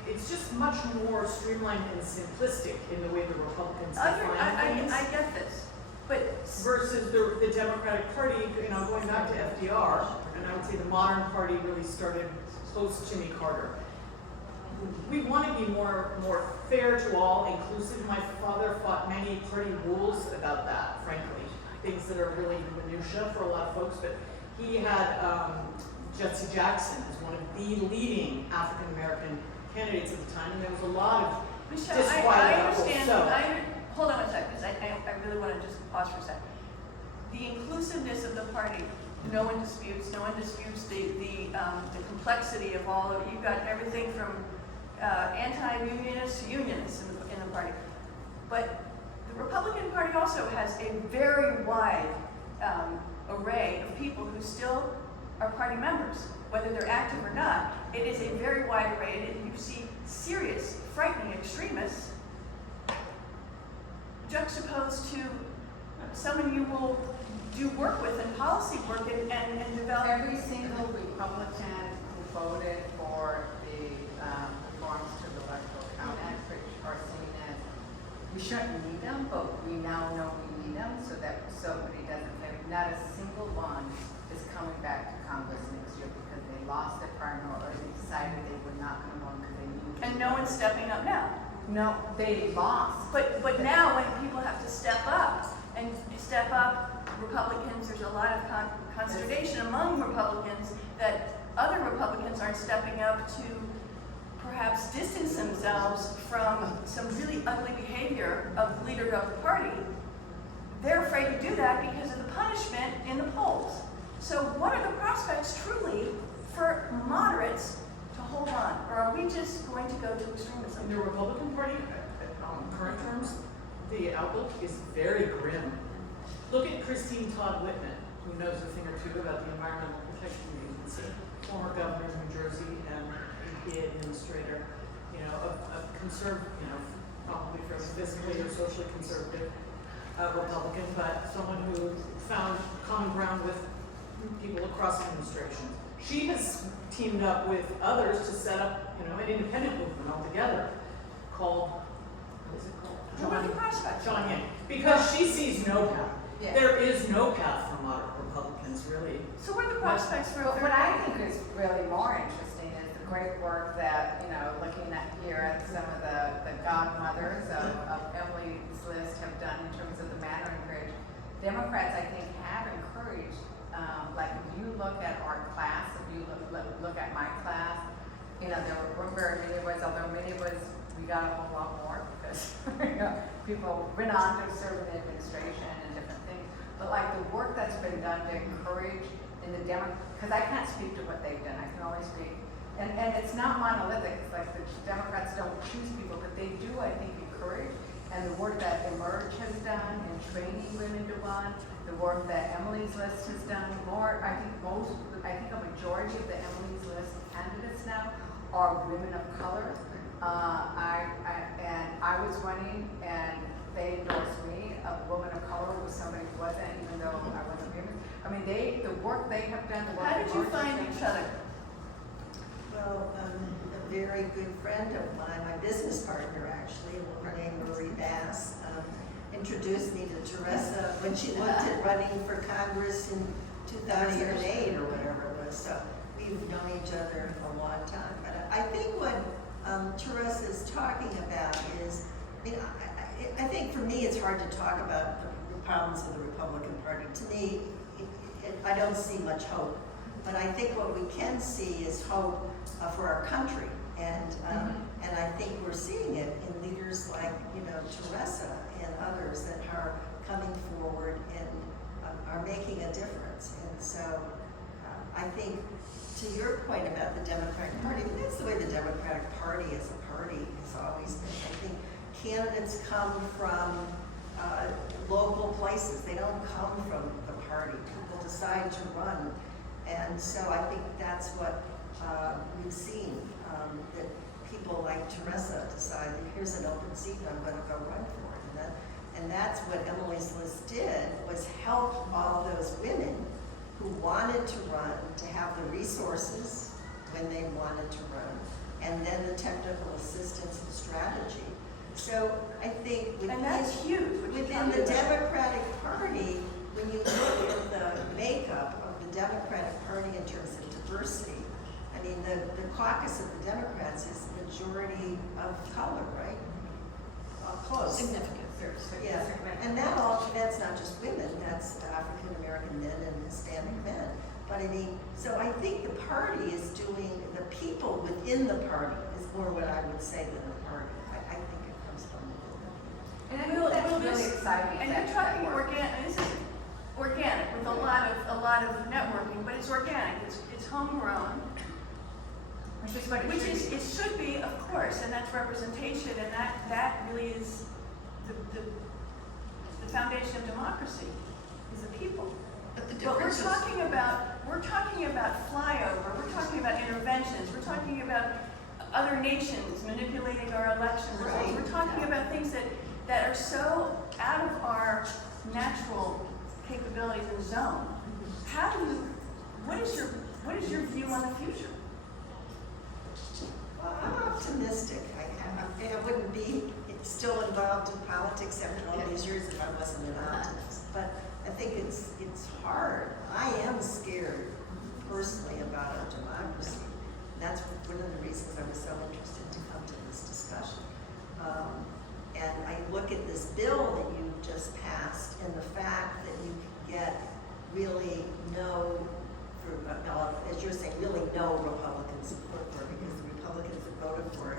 It's just much more streamlined and simplistic in the way the Republicans define things. I get this, but Versus the Democratic Party, going back to FDR, and I would say the modern party really started post Jimmy Carter. We want to be more fair to all, inclusive. My father fought many party rules about that, frankly, things that are really minutia for a lot of folks. But he had Jesse Jackson as one of the leading African American candidates at the time, and there was a lot of Michelle, disquiet I about understand. Hold on one second, because I really want to just pause for a second. The inclusiveness of the party, no one disputes. No one disputes the complexity of all of. You've got everything from anti-unionists to unionists in the party. But the Republican Party also has a very wide array of people who still are party members, whether they're active or not. It is a very wide array, and you see serious, frightening extremists juxtaposed to someone you will do work with and policy work and develop. Every single Republican who voted for the reforms to the Electoral Count Act, which are seen as, we shouldn't need them, but we now know we need them so that somebody doesn't have, not a single one is coming back to Congress next year because they lost their primary or they decided they were not going to run because they knew. And no one's stepping up now. No, they lost. But now when people have to step up, Republicans, there's a lot of consternation among Republicans that other Republicans aren't stepping up to perhaps distance themselves from some really ugly behavior of the leader of the party. They're afraid to do that because of the punishment in the polls. So what are the prospects truly for moderates to hold on? Or are we just going to go to extremism? In the Republican Party, on current terms, the outlook is very grim. Look at Christine Todd Whitman, who knows a thing or two about the Environmental Protection Agency, former governor of New Jersey and EPA administrator, a conservative, probably fairly fiscally or socially conservative Republican, but someone who found common ground with people across the administration. She has teamed up with others to set up, an independent movement altogether called, what is it called? What are the prospects? John Yang. Because she sees no path. Yeah. There is no path for moderate Republicans, really. So what are the prospects for? But what I think is really more interesting is the great work that, looking at here at some of the godmothers of Emily's List have done in terms of the manner in which Democrats, I think, have encouraged, like if you look at our class, if you look at my class, there weren't very many of us, although many of us, we got a whole lot more because people went on to serve in the administration and different things. But like the work that's been done to encourage in the because I can't speak to what they've done, I can only speak, and it's not monolithic, it's like the Democrats don't choose people, but they do, I think, encourage. And the work that Emerge has done in training women to run, the work that Emily's List has done, I think a majority of the Emily's List candidates now are women of color. I was running and they endorsed me, a woman of color was somebody who wasn't, even though I wasn't women. I mean, the work they have done, the work. How did you find each other? Well, a very good friend of mine, my business partner actually, a woman named Marie Bass, introduced me to Teresa when she looked at running for Congress in 2008 or whatever it was. So we've known each other a long time. But I think what Teresa is talking about is, I mean, I think for me it's hard to talk about the problems of the Republican Party. To me, I don't see much hope. But I think what we can see is hope for our country. And I think we're seeing it in leaders like, Teresa and others that are coming forward and are making a difference. And so I think to your point about the Democratic Party, that's the way the Democratic Party as a party has always been. I think candidates come from local places. They don't come from the party. People decide to run. And so I think that's what we've seen, that people like Teresa decide that here's an open seat and I'm going to go run for it. And that's what Emily's List did, was help all those women who wanted to run to have the resources when they wanted to run, and then the technical assistance and strategy. So I think And that's huge. what you're within talking the about. Democratic Party, when you look at the makeup of the Democratic Party in terms of diversity, I mean, the caucus of the Democrats is the majority of color, right? Close. Significant. Yeah, and that's not just women, that's African American men and Hispanic men. But I mean, so I think the party is doing, the people within the party is more what I would say than the party. I think it comes from the And I think that's really exciting. And you're talking organic, this is organic with a lot of networking, but it's organic, it's homegrown. Which is, it should be, of course, and that's representation, and that really is the foundation of democracy, is the people. But the But difference is, we're talking about flyover, we're talking about interventions, we're talking about other nations manipulating our election results. Right. We're talking about things that are so out of our natural capabilities and zone. What is your view on the future? Well, I'm optimistic. I wouldn't be still involved in politics after all these years if I wasn't an optimist. But I think it's hard. I am scared personally about our democracy. And that's one of the reasons I was so interested to come to this discussion. And I look at this bill that you just passed and the fact that you can get really as you're saying, really no Republican support for it, because the Republicans that voted for it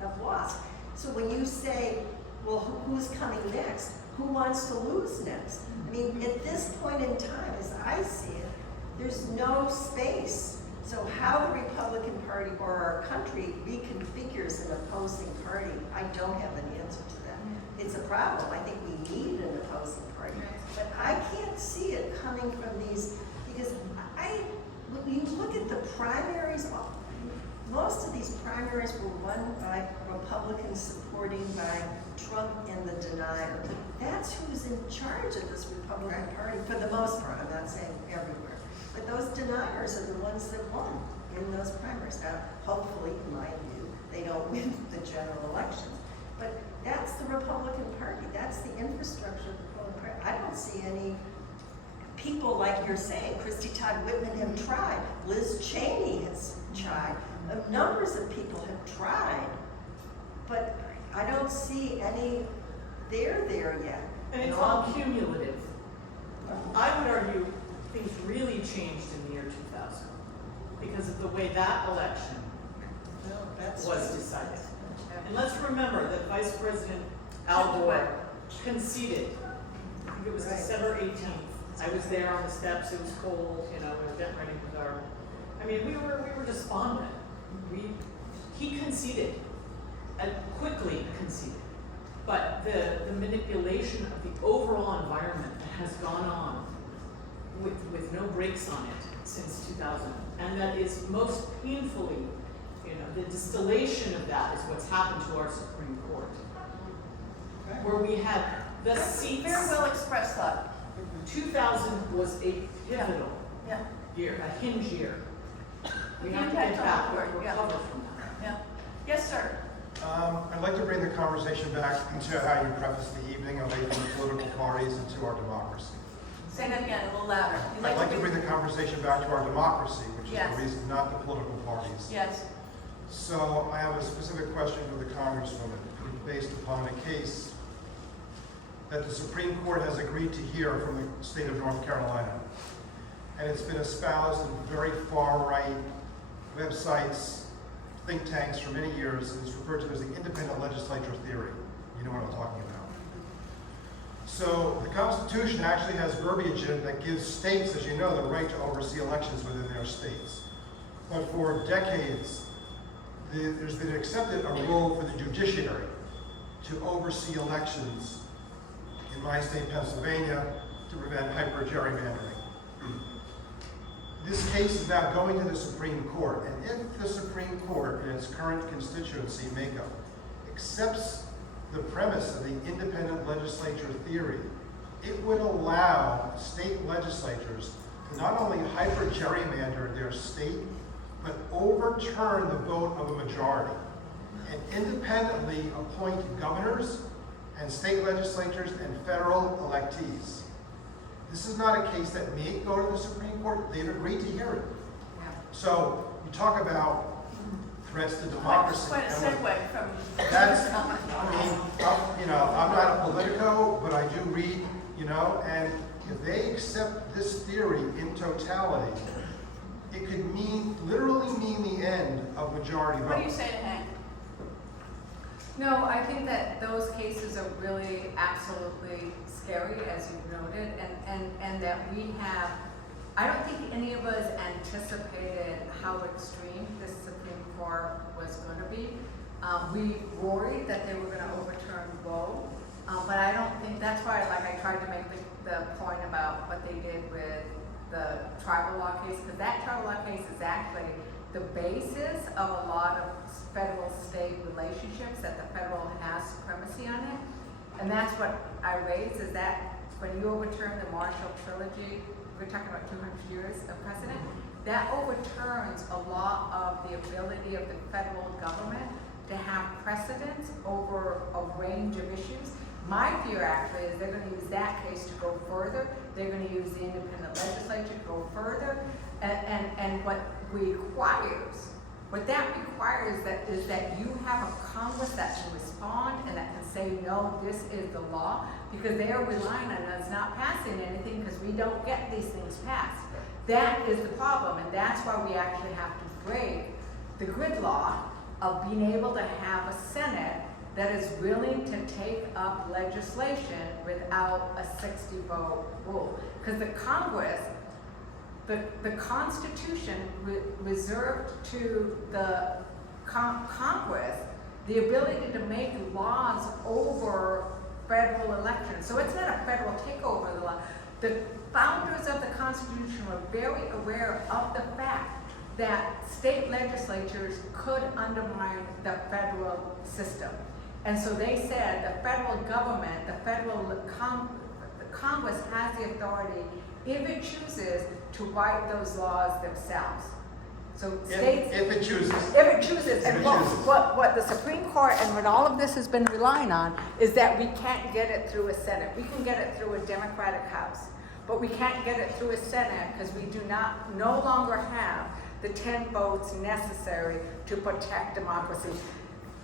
have lost. So when you say, well, who's coming next? Who wants to lose next? I mean, at this point in time, as I see it, there's no space. So how the Republican Party or our country reconfigures an opposing party, I don't have an answer to that. It's a problem. I think we need an opposing party. But I can't see it coming from these, because when you look at the primaries, most of these primaries were won by Republicans supporting by Trump and the denier. That's who's in charge of this Republican Party for the most part. I'm not saying everywhere. But those deniers are the ones that won in those primaries. Now, hopefully, in my view, they don't win the general elections. But that's the Republican Party. That's the infrastructure of the Republican Party. I don't see any people like you're saying. Christy Todd Whitman have tried. Liz Cheney has tried. Numbers of people have tried. But I don't see any there yet. and it's all cumulative. I would argue things really changed in the year 2000 because of the way that election No, that's was true. decided. And let's remember that Vice President Al Gore conceded. I think it was Right. December 18th. I was there on the steps. It was cold. We were getting ready with our. I mean, we were despondent. He conceded, and quickly conceded. But the manipulation of the overall environment that has gone on with no brakes on it since 2000, and that is most painfully, the distillation of that is what's happened to our Supreme Court, where we had the seats. Very well expressed thought. 2000 was a pivotal Yeah, year, a hinge year. We The have to impact get on back, the court, yeah. recover from that. yeah. Yes, sir. I'd like to bring the conversation back into how you prefaced the evening away from the political parties and to our democracy. Say that again, a little louder. You'd I'd like to bring the conversation back to our democracy, which is Yes. the reason, not the political parties. Yes. So I have a specific question for the Congresswoman, based upon a case that the Supreme Court has agreed to hear from the state of North Carolina. And it's been espoused in very far-right websites, think tanks for many years, and it's referred to as the independent legislature theory. You know what I'm talking about. So the Constitution actually has verbiage in it that gives states, as you know, the right to oversee elections within their states. But for decades, there's been accepted a role for the judiciary to oversee elections in my state, Pennsylvania, to prevent hyper-gerrymandering. This case is now going to the Supreme Court, and if the Supreme Court, in its current constituency makeup, accepts the premise of the independent legislature theory, it would allow state legislatures to not only hyper-gerrymander their state, but overturn the vote of a majority and independently appoint governors and state legislatures and federal electees. This is not a case that may go to the Supreme Court. They've agreed to hear it. Yeah. So you talk about threats to democracy. Quite a segue from. That's, I mean, I'm not a politico, but I do read, and if they accept this theory in totality, it could literally mean the end of majority vote. What do you say to Hank? No, I think that those cases are really absolutely scary, as you've noted, and that we have, I don't think any of us anticipated how extreme this Supreme Court was going to be. We worried that they were going to overturn Roe, but I don't think, that's why I tried to make the point about what they did with the tribal law case, because that tribal law case is actually the basis of a lot of federal-state relationships, that the federal has supremacy on it. And that's what I raised, is that when you overturn the Marshall Trilogy, we're talking about 200 years of precedent, that overturns a lot of the ability of the federal government to have precedence over a range of issues. My fear actually is they're going to use that case to go further. They're going to use the independent legislature to go further. And what that requires is that you have a Congress that can respond and that can say, no, this is the law, because they are relying on us not passing anything because we don't get these things passed. That is the problem, and that's why we actually have to break the gridlock of being able to have a Senate that is willing to take up legislation without a 60-vote rule. Because the Congress, the Constitution reserved to the Congress the ability to make laws over federal elections. So it's not a federal takeover of the law. The founders of the Constitution were very aware of the fact that state legislatures could undermine the federal system. And so they said the federal government, the Congress has the authority, if it chooses, to write those laws themselves. So states, if it chooses. If it chooses, and what the Supreme Court and what all of this has been relying on is that we can't get it through a Senate. We can get it through a Democratic House, but we can't get it through a Senate because we no longer have the 10 votes necessary to protect democracy.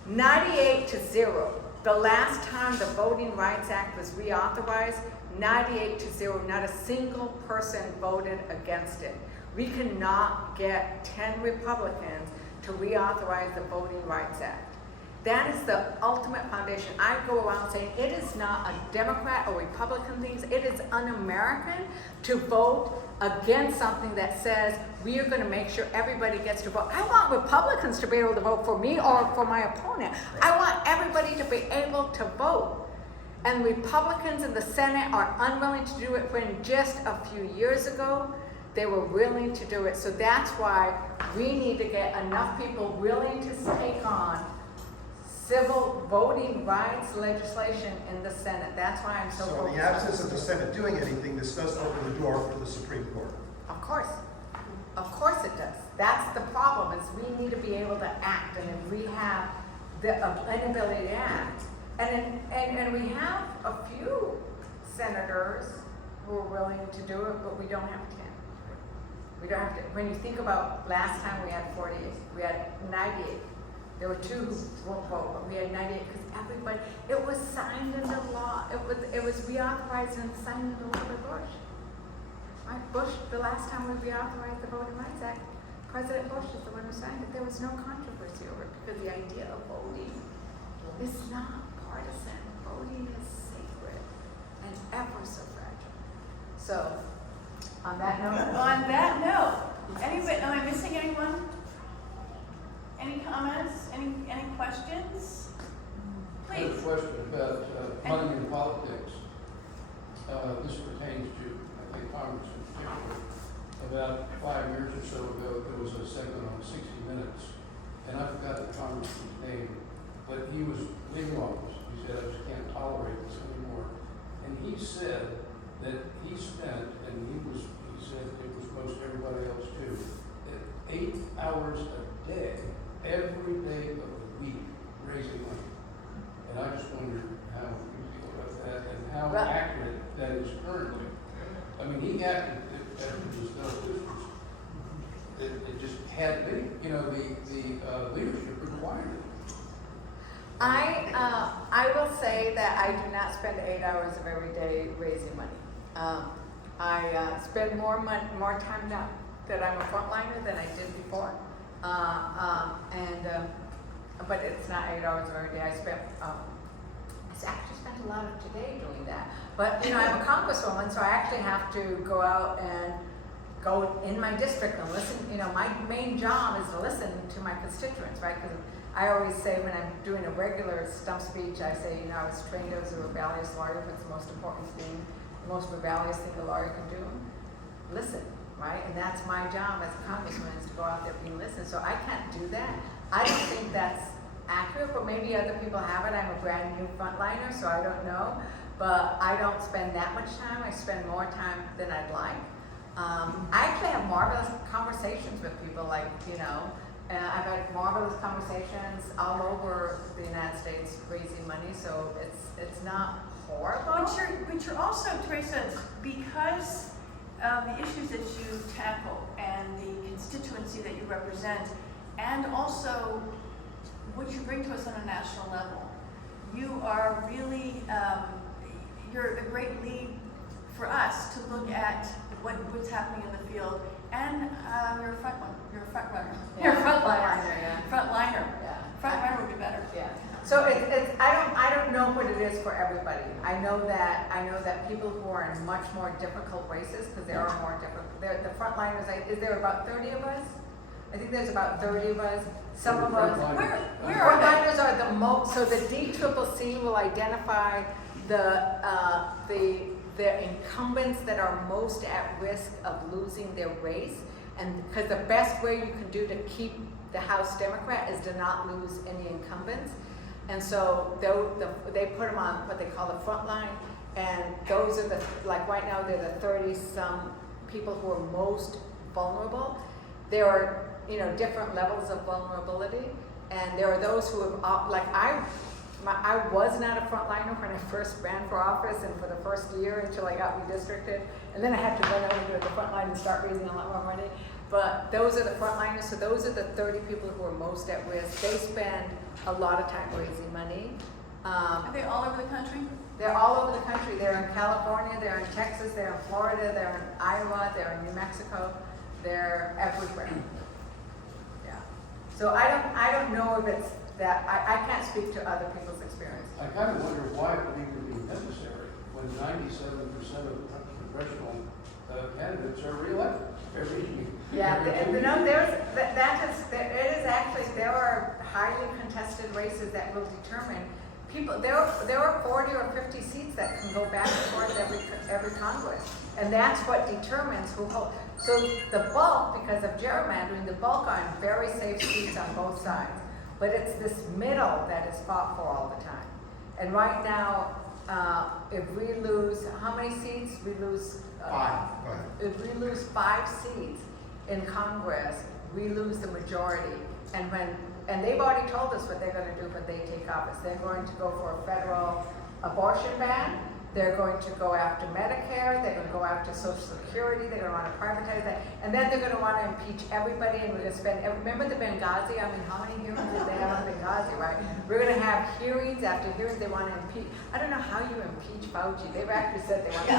98-0. The last time the Voting Rights Act was reauthorized, 98-0. Not a single person voted against it. We cannot get 10 Republicans to reauthorize the Voting Rights Act. That is the ultimate foundation. I go around saying it is not a Democrat or Republican thing. It is un-American to vote against something that says we are going to make sure everybody gets to vote. I want Republicans to be able to vote for me or for my opponent. I want everybody to be able to vote. And Republicans in the Senate are unwilling to do it when just a few years ago they were willing to do it. So that's why we need to get enough people willing to take on civil voting rights legislation in the Senate. That's why I'm so So in focused the on absence this. of the Senate doing anything, this does open the door for the Supreme Court. Of course it does. That's the problem, is we need to be able to act, and if we have the inability to act, and we have a few senators who are willing to do it, but we don't have 10. We don't have to, when you think about last time we had 48, we had 98. There were 2 who won't vote, but we had 98 because everybody, it was signed into law. It was reauthorized and signed into law by Bush. Right? Bush, the last time we reauthorized the Voting Rights Act, President Bush is the one who signed it. There was no controversy over it because the idea of voting is not partisan. Voting is sacred and ever so fragile. So, on that note. On that note, anybody, am I missing anyone? Any comments? Any questions? I have a Please. question about money in politics. This pertains to, I think, Congress in particular. About 5 years or so ago, there was a segment on 60 Minutes, and I forgot the congressman's name, but he was leaving office. He said, I just can't tolerate this anymore. And he said that he spent, and he said it was most everybody else too, 8 hours a day, every day of the week, raising money. And I just wondered how you feel about that and how accurate that is currently. I mean, he acted as though this was, it just had to be, you know, the leadership required it. I will say that I do not spend 8 hours of every day raising money. I spend more time now that I'm a frontliner than I did before. But it's not 8 hours of every day. I actually spent a lot of today doing that. But you know, I'm a congresswoman, so I actually have to go out and go in my district and listen. You know, my main job is to listen to my constituents, right? Because I always say when I'm doing a regular stump speech, I say, you know, I was trained as a rebellious lawyer, but it's the most important thing, the most rebellious thing a lawyer can do. Listen, right? And that's my job as a congressman, is to go out there and listen. So I can't do that. I don't think that's accurate, but maybe other people have it. I'm a brand new frontliner, so I don't know. But I don't spend that much time. I spend more time than I'd like. I actually have marvelous conversations with people, like, you know, I've had marvelous conversations all over the United States raising money, so it's not horrible. But you're also, Teresa, because of the issues that you tackle and the constituency that you represent, and also what you bring to us on a national level, you are really, you're a great lead for us to look at what's happening in the field, and you're a front runner. You're a front runner. Yeah. You're a frontliner. Yeah. Frontliner. Yeah. Frontliner would be better. Yeah. So I don't know what it is for everybody. I know that people who are in much more difficult races, because there are more difficult. The frontliners. Is there about 30 of us? I think there's about 30 of us. Some of us. Where are Frontliners are the most. So the DCCC will identify the incumbents that are most at risk of losing their race, and because the best way you can do to keep the House Democrat is to not lose any incumbents. And so they put them on what they call the front line, and those are like right now they're the 30-some people who are most vulnerable. There are, you know, different levels of vulnerability, and there are those who have, like I was not a frontliner when I first ran for office, and for the first year until I got redistricted, and then I had to run over to the front line and start raising a lot more money. But those are the frontliners, so those are the 30 people who are most at risk. They spend a lot of time raising money. Are they all over the country? They're all over the country. They're in California, they're in Texas, they're in Florida, they're in Iowa, they're in New Mexico, they're everywhere. Yeah. So I don't know if it's that, I can't speak to other people's experience. I kind of wonder why it would even be necessary when 97% of the congressional candidates are reelected. Yeah, there are highly contested races that will determine people. There are 40 or 50 seats that can go back and forth every Congress, and that's what determines who holds. So the bulk, because of gerrymandering, the bulk are in very safe seats on both sides. But it's this middle that is fought for all the time. And right now, if we lose, how many seats? We lose 5. If we lose 5 seats in Congress, we lose the majority. And they've already told us what they're going to do when they take office. They're going to go for a federal abortion ban, They're going to go after Medicare, they're gonna go after Social Security, they're gonna wanna privatize that, and then they're gonna wanna impeach everybody, and we're gonna spend, remember the Benghazi? I mean, how many hearings did they have on Benghazi, right? We're gonna have hearings after hearings, they wanna impeach, I don't know how you impeach Fauci, they've actually said they want to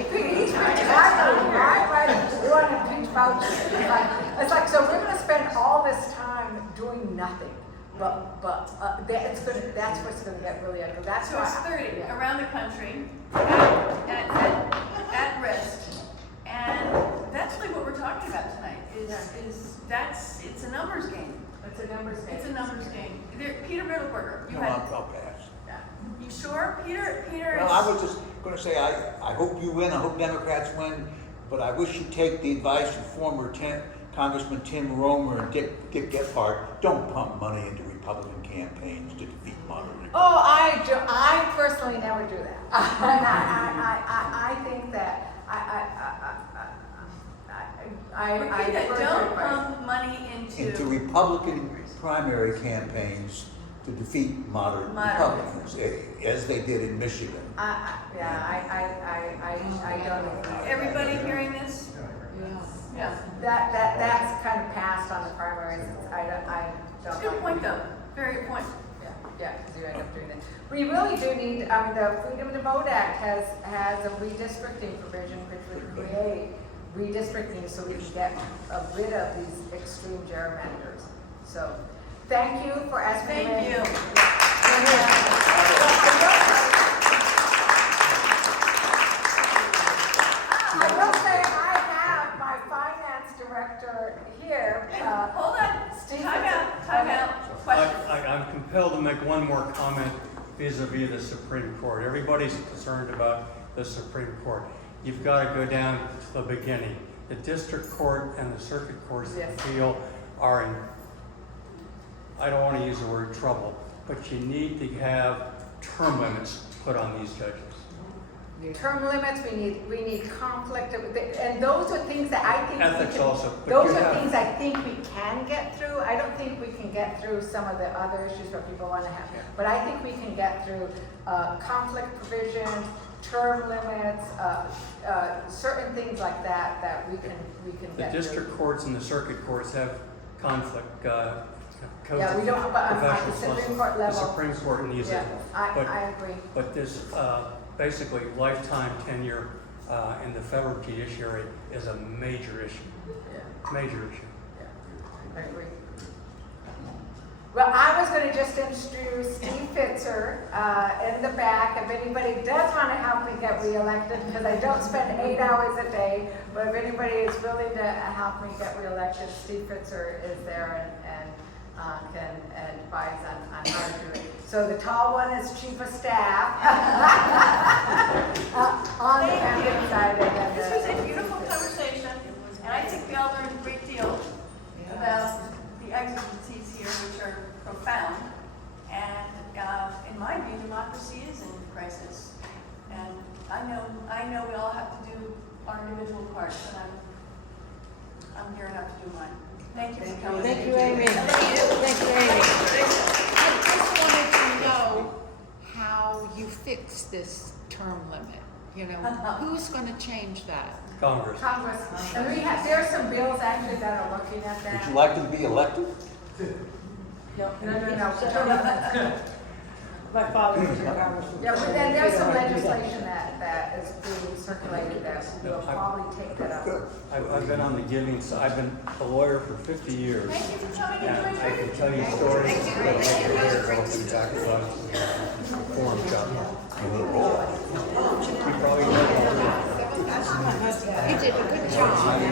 impeach Fauci. He's retired, right? They wanna impeach Fauci. It's like, so we're gonna spend all this time doing nothing. But that's what's gonna get really ugly. That's So why. it's 30 yeah. around the country at risk, and that's really what we're talking about tonight. It's a numbers game. It's a numbers game. It's a numbers game. Peter Middleberger, you No, had. I'll pass. You sure, Peter? Peter is. Well, I was just gonna say, I hope you win, I hope Democrats win, but I wish you'd take the advice of former Congressman Tim Romer and Dick Gephardt. Don't pump money into Republican campaigns to defeat moderate Republicans. Oh, I do. I personally never do that. I think that Repeat that. Don't pump money Into Republican primary campaigns to defeat moderate Republicans, as they did in Michigan. I don't agree. Everybody hearing this? Yeah. That's kind of passed on the primaries. I don't. It's a good point, though. Very good point. Yeah, because you end up doing that. We really do need, I mean, the Freedom to Vote Act has a redistricting provision which would create redistricting so we can get rid of these extreme gerrymanders. So, thank you for asking me. Thank you. I will say I have my finance director here. Hold on. Steve. Time out. Question. I'm compelled to make one more comment vis-a-vis the Supreme Court. Everybody's concerned about the Supreme Court. You've got to go down to the beginning. The district court and the circuit courts of appeal are in, I don't want to use the word trouble, but you need to have term limits put on these judges. Term limits, we need conflict, and those are things that I think Ethics we can, also, but those you are have- things I think we can get through. I don't think we can get through some of the other issues where people want to have, but I think we can get through conflict provisions, term limits, certain things like that we can The get district through. courts and the circuit courts have conflict, codes Yeah, we don't, but on the professional Supreme plus- Court level. The Supreme Court needs Yeah, it. I But- agree. But this, basically, lifetime tenure in the federal judiciary is a major issue, Yeah. major issue. I agree. Well, I was going to just introduce Steve Fitzer in the back. If anybody does want to help me get reelected, because I don't spend 8 hours a day, but if anybody is willing to help me get reelected, Steve Fitzer is there and can advise on how to do it. So the tall one is chief of staff on the campaign side. This was a beautiful conversation, and I think we all learned a great deal about the exigencies here, which are profound. And in my view, democracy is in crisis. And I know we all have to do our individual parts, and I'm gearing up to do mine. Thank you for coming. Thank you, Amy. Thank you. Thank you, Amy. I just wanted to know how you fix this term limit. You know, who's going to change that? Congress. Congress, and there are some bills actually that are looking at that. Would you like to be elected? No. My father was a congressman. Yeah, but then there's some legislation that is being circulated that will probably take that up. I've been on the giving side, I've been a lawyer for 50 years. Thank you for coming And and I can tell you stories that make your hair go through back to forum job. You probably know. You did a good job.